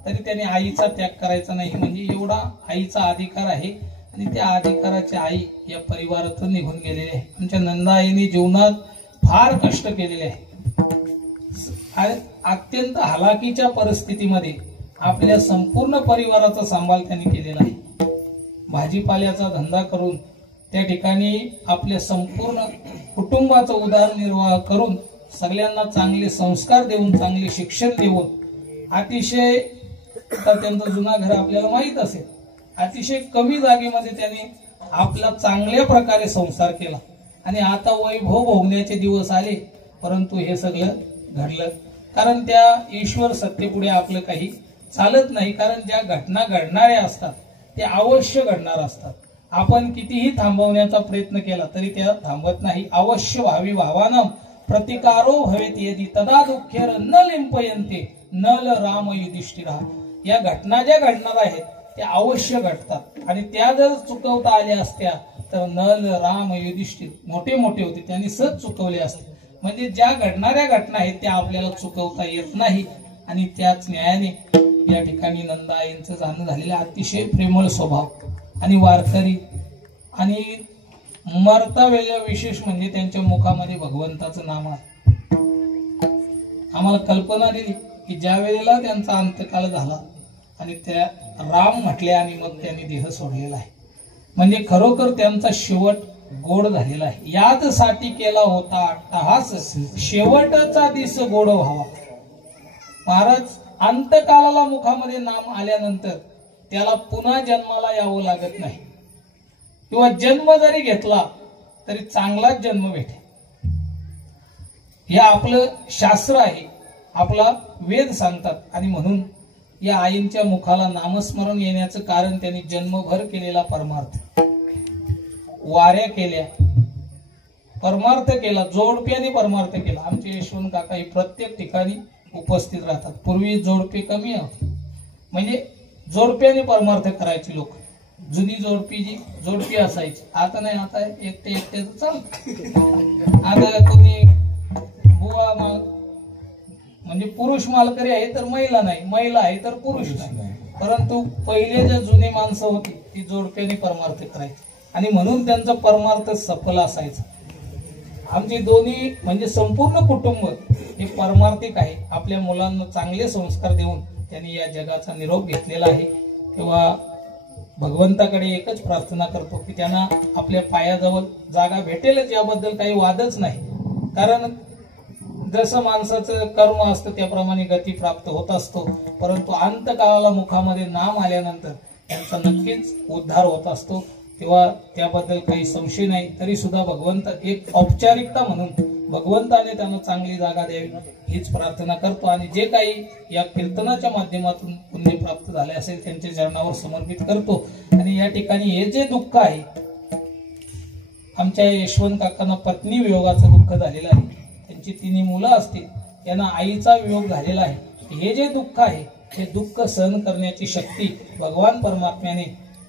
तरी त्याने आईचा त्याग करायचा नाही, म्हणजे एवढा आईचा अधिकार आहे. आणि त्या अधिकाराची आई या परिवारातून निघून गेलेली आहे. आमच्या नंदाआईने जीवनात फार कष्ट केलेले आहे. अत्यंत हलाखीच्या परिस्थितीमध्ये आपल्या संपूर्ण परिवाराचा सांभाळ त्यांनी केलेला आहे. भाजीपाल्याचा धंदा करून त्या ठिकाणी आपल्या संपूर्ण कुटुंबाचा उदरनिर्वाह करून सगळ्यांना चांगले संस्कार देऊन चांगले शिक्षण देऊन अतिशय तर त्यांचं जुना घर आपल्याला माहित असेल. अतिशय कमी जागेमध्ये त्यांनी आपला चांगल्या प्रकारे संसार केला आणि आता वैभव भोगण्याचे दिवस आले. परंतु हे सगळं घडलं कारण त्या ईश्वर सत्तेपुढे आपलं काही चालत नाही. कारण ज्या घटना घडणाऱ्या असतात त्या अवश्य घडणार असतात. आपण कितीही थांबवण्याचा प्रयत्न केला तरी त्या थांबत नाही. अवश्य व्हावी भावानं प्रतिकारो भवेत यदि तदा दुःखेर न लिंपयन्ते नल राम युधिष्ठिरा. या घटना ज्या घडणार आहेत त्या अवश्य घडतात आणि त्या जर चुकवता आल्या असत्या तर नल राम युधिष्ठिर मोठे मोठे होते त्यांनी सहज चुकवले असते. म्हणजे ज्या घडणाऱ्या घटना आहेत त्या आपल्याला चुकवता येत नाही आणि त्याच न्यायाने या ठिकाणी नंदाईंचं जाणं झालेलं अतिशय प्रेमळ स्वभाव आणि वारकरी आणि मरता वेळेला विशेष म्हणजे त्यांच्या मुखामध्ये भगवंताचं नाम आहे. आम्हाला कल्पना दिली की ज्या वेळेला त्यांचा अंत्यकाल झाला आणि त्या राम म्हटले आणि मग त्यांनी देह सोडलेला आहे. म्हणजे खरोखर त्यांचा शेवट गोड झालेला आहे. यादसाठी केला होता अट्टहास शेवटचा दिस गोड व्हावा. महाराज अंतकालाला मुखामध्ये नाम आल्यानंतर त्याला पुन्हा जन्माला यावं लागत नाही किंवा जन्म जरी घेतला तरी चांगलाच जन्म भेटे. हे आपलं शास्त्र आहे, आपला वेद सांगतात आणि म्हणून या आईंच्या मुखाला नामस्मरण येण्याचं कारण त्यांनी जन्मभर केलेला परमार्थ, वाऱ्या केल्या, परमार्थ केला, जोडप्याने परमार्थ केला. आमचे यशवंत काका हे प्रत्येक ठिकाणी उपस्थित राहतात. पूर्वी जोडपे कमी होते म्हणजे जोडप्याने परमार्थ करायचे लोक. जुनी जोडपी असायची. आता नाही, आता एकटे एकट्याच चालत. आता कोणी बुवा म्हणजे पुरुष मालकरी आहे तर महिला नाही, महिला आहे तर पुरुष नाही. परंतु पहिले जे जुनी माणसं होती ती जोडप्याने परमार्थ करायची आणि म्हणून त्यांचा परमार्थ सफल असायचा. आमचे दोन्ही म्हणजे संपूर्ण कुटुंब हे परमार्थिक आहे. आपल्या मुलांना चांगले संस्कार देऊन त्यांनी या जगाचा निरोप घेतलेला आहे. तेव्हा भगवंताकडे एकच प्रार्थना करतो की त्यांना आपल्या पायाजवळ जागा भेटेलच, याबद्दल काही वादच नाही. कारण जसं माणसाचं कर्म असतं त्याप्रमाणे गती प्राप्त होत असतो. परंतु अंतकाळाला मुखामध्ये नाम आल्यानंतर त्यांचा नक्कीच उद्धार होत असतो. तेव्हा त्याबद्दल काही संशय नाही. तरी सुद्धा भगवंत एक औपचारिकता म्हणून भगवंताने त्यांना चांगली जागा द्यावी हीच प्रार्थना करतो. आणि जे काही या कीर्तनाच्या माध्यमातून पुण्य प्राप्त झाले असेल त्यांच्या चरणावर समर्पित करतो. आणि या ठिकाणी हे जे दुःख आहे, आमच्या यशवंत काकांना पत्नी वियोगाचं दुःख झालेलं आहे. त्यांची 3 मुलं असतील, त्यांना आईचा वियोग झालेला आहे. हे जे दुःख आहे हे दुःख सहन करण्याची शक्ती भगवान परमात्म्याने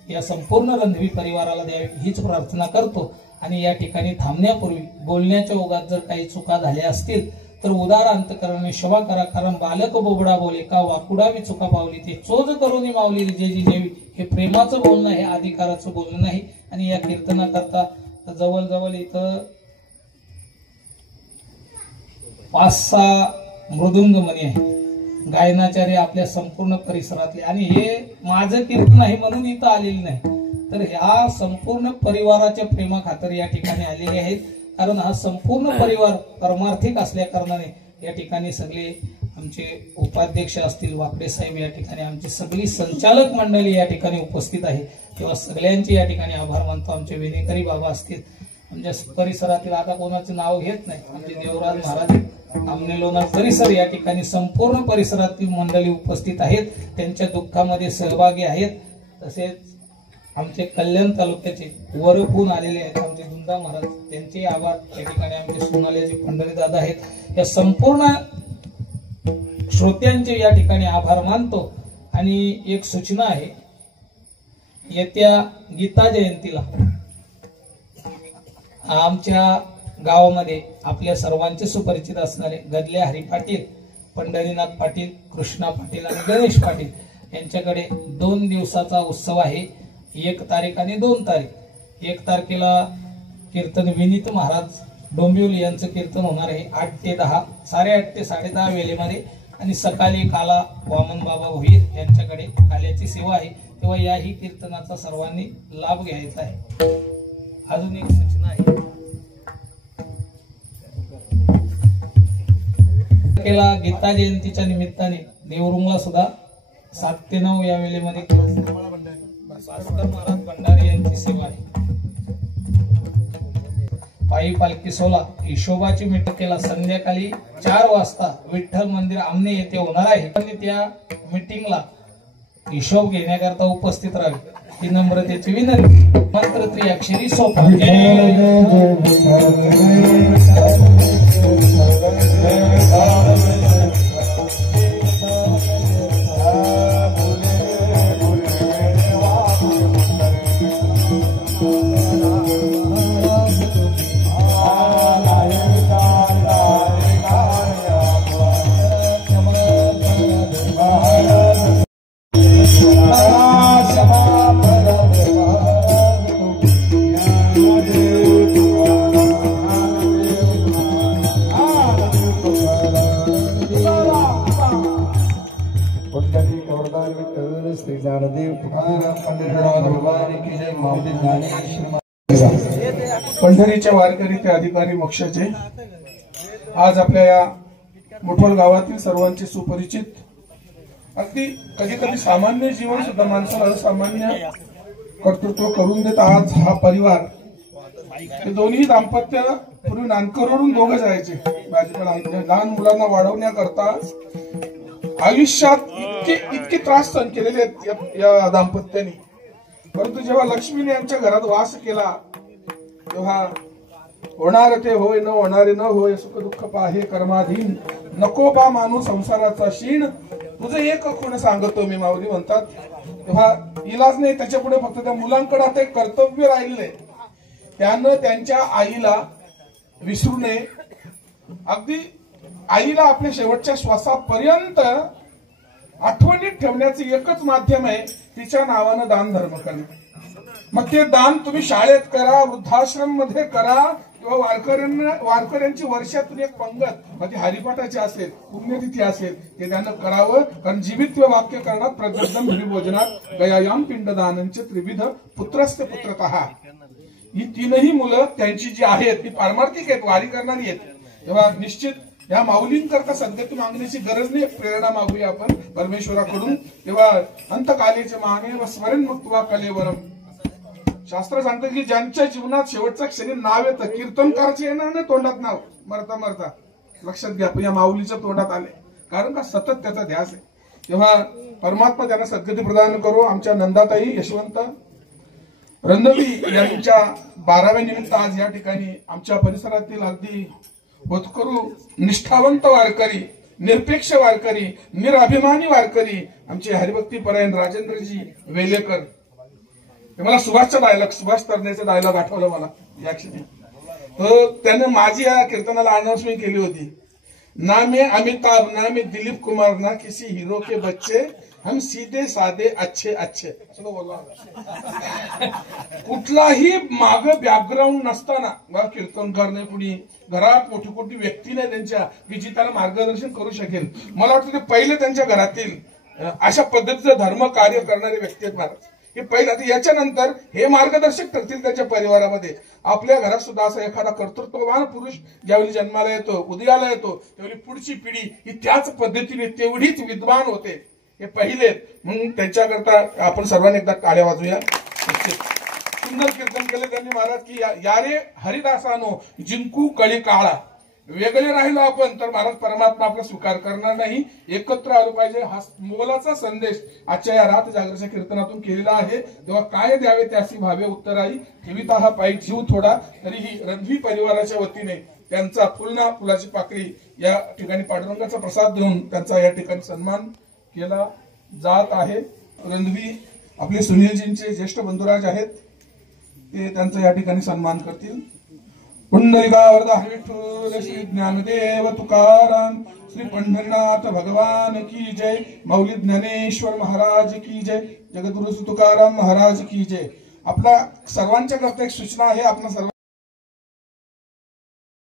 या संपूर्ण रणधवी परिवाराला द्यावी हीच प्रार्थना करतो. आणि या ठिकाणी थांबण्यापूर्वी बोलण्याच्या ओघात जर काही चुका झाल्या असतील तर उदार अंतकरणाने क्षमा करा. कारण बालक बोबडा बोले का वाकुडावी चुका पावली ते चोज करून मावली रिजेजी देवी. हे प्रेमाचं बोलणं, हे अधिकाराचं बोलणं नाही. आणि या कीर्तनाकरता जवळजवळ इथं 5-6 मृदुंग मणी आहे, गायनाचार्य आपल्या संपूर्ण परिसरातले. आणि हे माझं कीर्तन आहे म्हणून इथं आलेले नाही, तर ह्या संपूर्ण परिवाराच्या प्रेमाखातर या ठिकाणी आलेले आहेत. कारण हा संपूर्ण परिवार परमार्थिक असल्या कारणाने या ठिकाणी सगळे आमचे उपाध्यक्ष असतील, वाकडे साहेब, या ठिकाणी आमची सगळी संचालक मंडळी या ठिकाणी उपस्थित आहे. तेव्हा सगळ्यांचे या ठिकाणी आभार मानतो. आमचे विनेकरी बाबा असतील, आमच्या परिसरातील आता कोणाचं नाव घेत नाही, आमचे देवराज महाराज, आमने लोणार परिसर, या ठिकाणी संपूर्ण परिसरातील मंडळी उपस्थित आहेत, त्यांच्या दुःखामध्ये सहभागी आहेत. तसेच आमचे कल्याण तालुक्याचे वरपून आलेले आहेत आमचे दुंदा महाराज, त्यांचे आभार. या ठिकाणी आमचे सोनाल्याचे पंढरी दादा आहेत. या संपूर्ण श्रोत्यांचे या ठिकाणी आभार मानतो. आणि एक सूचना आहे, येत्या गीता जयंतीला आमच्या गावामध्ये आपल्या सर्वांचे सुपरिचित असणारे गदले हरी पाटील, पंढरीनाथ पाटील, कृष्णा पाटील आणि गणेश पाटील यांच्याकडे 2 दिवसाचा उत्सव आहे. 1 तारीख आणि 2 तारीख. 1 तारखेला कीर्तन विनीत महाराज डोंबिवली यांचं कीर्तन होणार आहे 8 ते 10, 8:30 ते 10:30 वेळेमध्ये. आणि सकाळी काला वामन बाबा भोईर यांच्याकडे काल्याची सेवा आहे. तेव्हा याही कीर्तनाचा सर्वांनी लाभ घ्यायचा आहे. अजून एक सूचना आहे, गीता जयंतीच्या निमित्ताने देवरुंगला सुद्धा 7 ते 9 या वेळेमध्ये भास्कर महाराज भंडारी यांची सेवा आहे. पायी पालखी सोला हिशोबाची मिटिंगला संध्याकाळी 4 वाजता विठ्ठल मंदिर आमने येथे होणार आहे. त्या मीटिंगला हिशोब घेण्याकरता उपस्थित राहावे ही नम्रतेची विनंती. मंत्र त्रिअक्षरी सोपा. पंढरीचे वारकरी ते अधिकारी मोक्षाचे आज आपल्या या मोठोल गावातील सर्वांचे सुपरिचित अगदी कधी कधी सामान्य जीवन सुद्धा माणसाला असामान्य कर्तृत्व करून देत आज हा परिवार हे दोन्ही दाम्पत्य पूर्वी नानकरवरून दोघं जायचे. लहान मुलांना वाढवण्याकरता आयुष्यात इतके त्रास सहन केलेले आहेत या दाम्पत्याने. परंतु जेव्हा लक्ष्मीने यांच्या घरात वास केला तेव्हा होणार ते होय न होणारे न होय सुख दुःख पाहे कर्माधीन नको बा मानू संसाराचा शीण तुझं एक खूण सांगतो मी माऊली म्हणतात. तेव्हा इलाज नाही त्याच्या पुढे फक्त त्या मुलांकडे आता एक कर्तव्य राहिले. त्यानं त्यांच्या आईला विसरू नये. अगदी आईला आपल्या शेवटच्या श्वासापर्यंत आठवणीत ठेवण्याचे एकच माध्यम आहे तिच्या नावानं दान धर्म करणं. मग ते दान तुम्ही शाळेत करा, वृद्धाश्रम मध्ये करा किंवा वारकऱ्यांची वर्षातून एक पंगत म्हणजे हरिपाठाची असेल, पुण्यतिथी असेल ते त्यानं करावं. कारण जीवित वाक्य करणात प्रदर्शन भोजनात गयायाम पिंडदानांचे त्रिविध पुत्रस्थ पुत्रतः. ही 3ही मुलं त्यांची जी आहेत ती पारमार्थिक आहेत, वारी करणारी आहेत. तेव्हा निश्चित या माऊलींकरता सध्या मागण्याची गरज नाही, प्रेरणा मागूया आपण परमेश्वराकडून. तेव्हा अंतकालेचे माने व स्मरण मुक्तवा कलेवरम. शास्त्र सांगतं की ज्यांच्या जीवनात शेवटचा क्षणी नाव येतं कीर्तनकारचे येणार नाही तोंडात नाव मरता मरता. लक्षात घ्या या माऊलीच्या तोंडात आले कारण का सतत त्याचा ध्यास आहे. तेव्हा परमात्मा त्यांना सद्गती प्रदान करू. आमच्या नंदाताई यशवंत रणवी यांच्या 12व्या निमित्त आज या ठिकाणी आमच्या परिसरातील अगदी होतकरू निष्ठावंत वारकरी, निरपेक्ष वारकरी, निराभिमानी वारकरी आमचे हरिभक्ती परायण राजेंद्रजी वेलेकर. मला सुभाष तरण्याचा डायलॉग आठवला मला या क्षणी. त्याने माझी या कीर्तनाला अनाउन्समेंट केली होती. ना मैं अमिताभ ना मैं दिलीप कुमार ना किसी हीरो के बच्चे हम सीधे साधे अच्छे अच्छे असं बोलला. कुठलाही माग बॅकग्राऊंड नसताना कीर्तनकार नाही, कुणी घरात मोठी मोठी व्यक्ती नाही त्यांच्या की जी त्याला मार्गदर्शन करू शकेल. मला वाटतं ते पहिले त्यांच्या घरातील अशा पद्धतीचं धर्म कार्य करणारे व्यक्ती आहेत महाराज. हे पहिले. आता याच्यानंतर हे मार्गदर्शक ठरतील त्याच्या परिवारामध्ये. आपल्या घरात सुद्धा असा एखादा कर्तृत्ववान पुरुष ज्यावेळी जन्माला येतो, उदयाला येतो, त्यावेळी पुढची पिढी ही त्याच पद्धतीने तेवढीच विद्वान होते. हे पहिले म्हणून त्यांच्याकरता आपण सर्वांनी एकदा टाळ्या वाजूया. सुंदर कीर्तन केले त्यांनी महाराज की यारे हरिदासानो जिंकू कळी काळा. वेगळे राहिलो आपण तर महाराज परमात्मा आपला स्वीकार करणार नाही. एकत्र आलो पाहिजे हा मोलाचा संदेश आजच्या या रात जागृतीच्या कीर्तनातून केलेला आहे. तेव्हा काय द्यावे त्यासी भावे उत्तराई ठेविता हा पायी जीव थोडा. तरीही रणवी परिवाराच्या वतीने त्यांचा फुलाची पाकळी या ठिकाणी पांडुरंगाचा प्रसाद देऊन त्यांचा या ठिकाणी सन्मान केला जात आहे. रणवी आपले सुनीलजींचे ज्येष्ठ बंधुराज आहेत, ते त्यांचा या ठिकाणी सन्मान करतील. पुंडलिकावरदा विठ्ठल श्री ज्ञानदेव तुकाराम श्री पंढरीनाथ भगवान की जय. माऊली ज्ञानेश्वर महाराज की जय. जगद्गुरु तुकाराम महाराज की जय. आपला सर्वांच्या करता एक सूचना आहे. आपण सर्व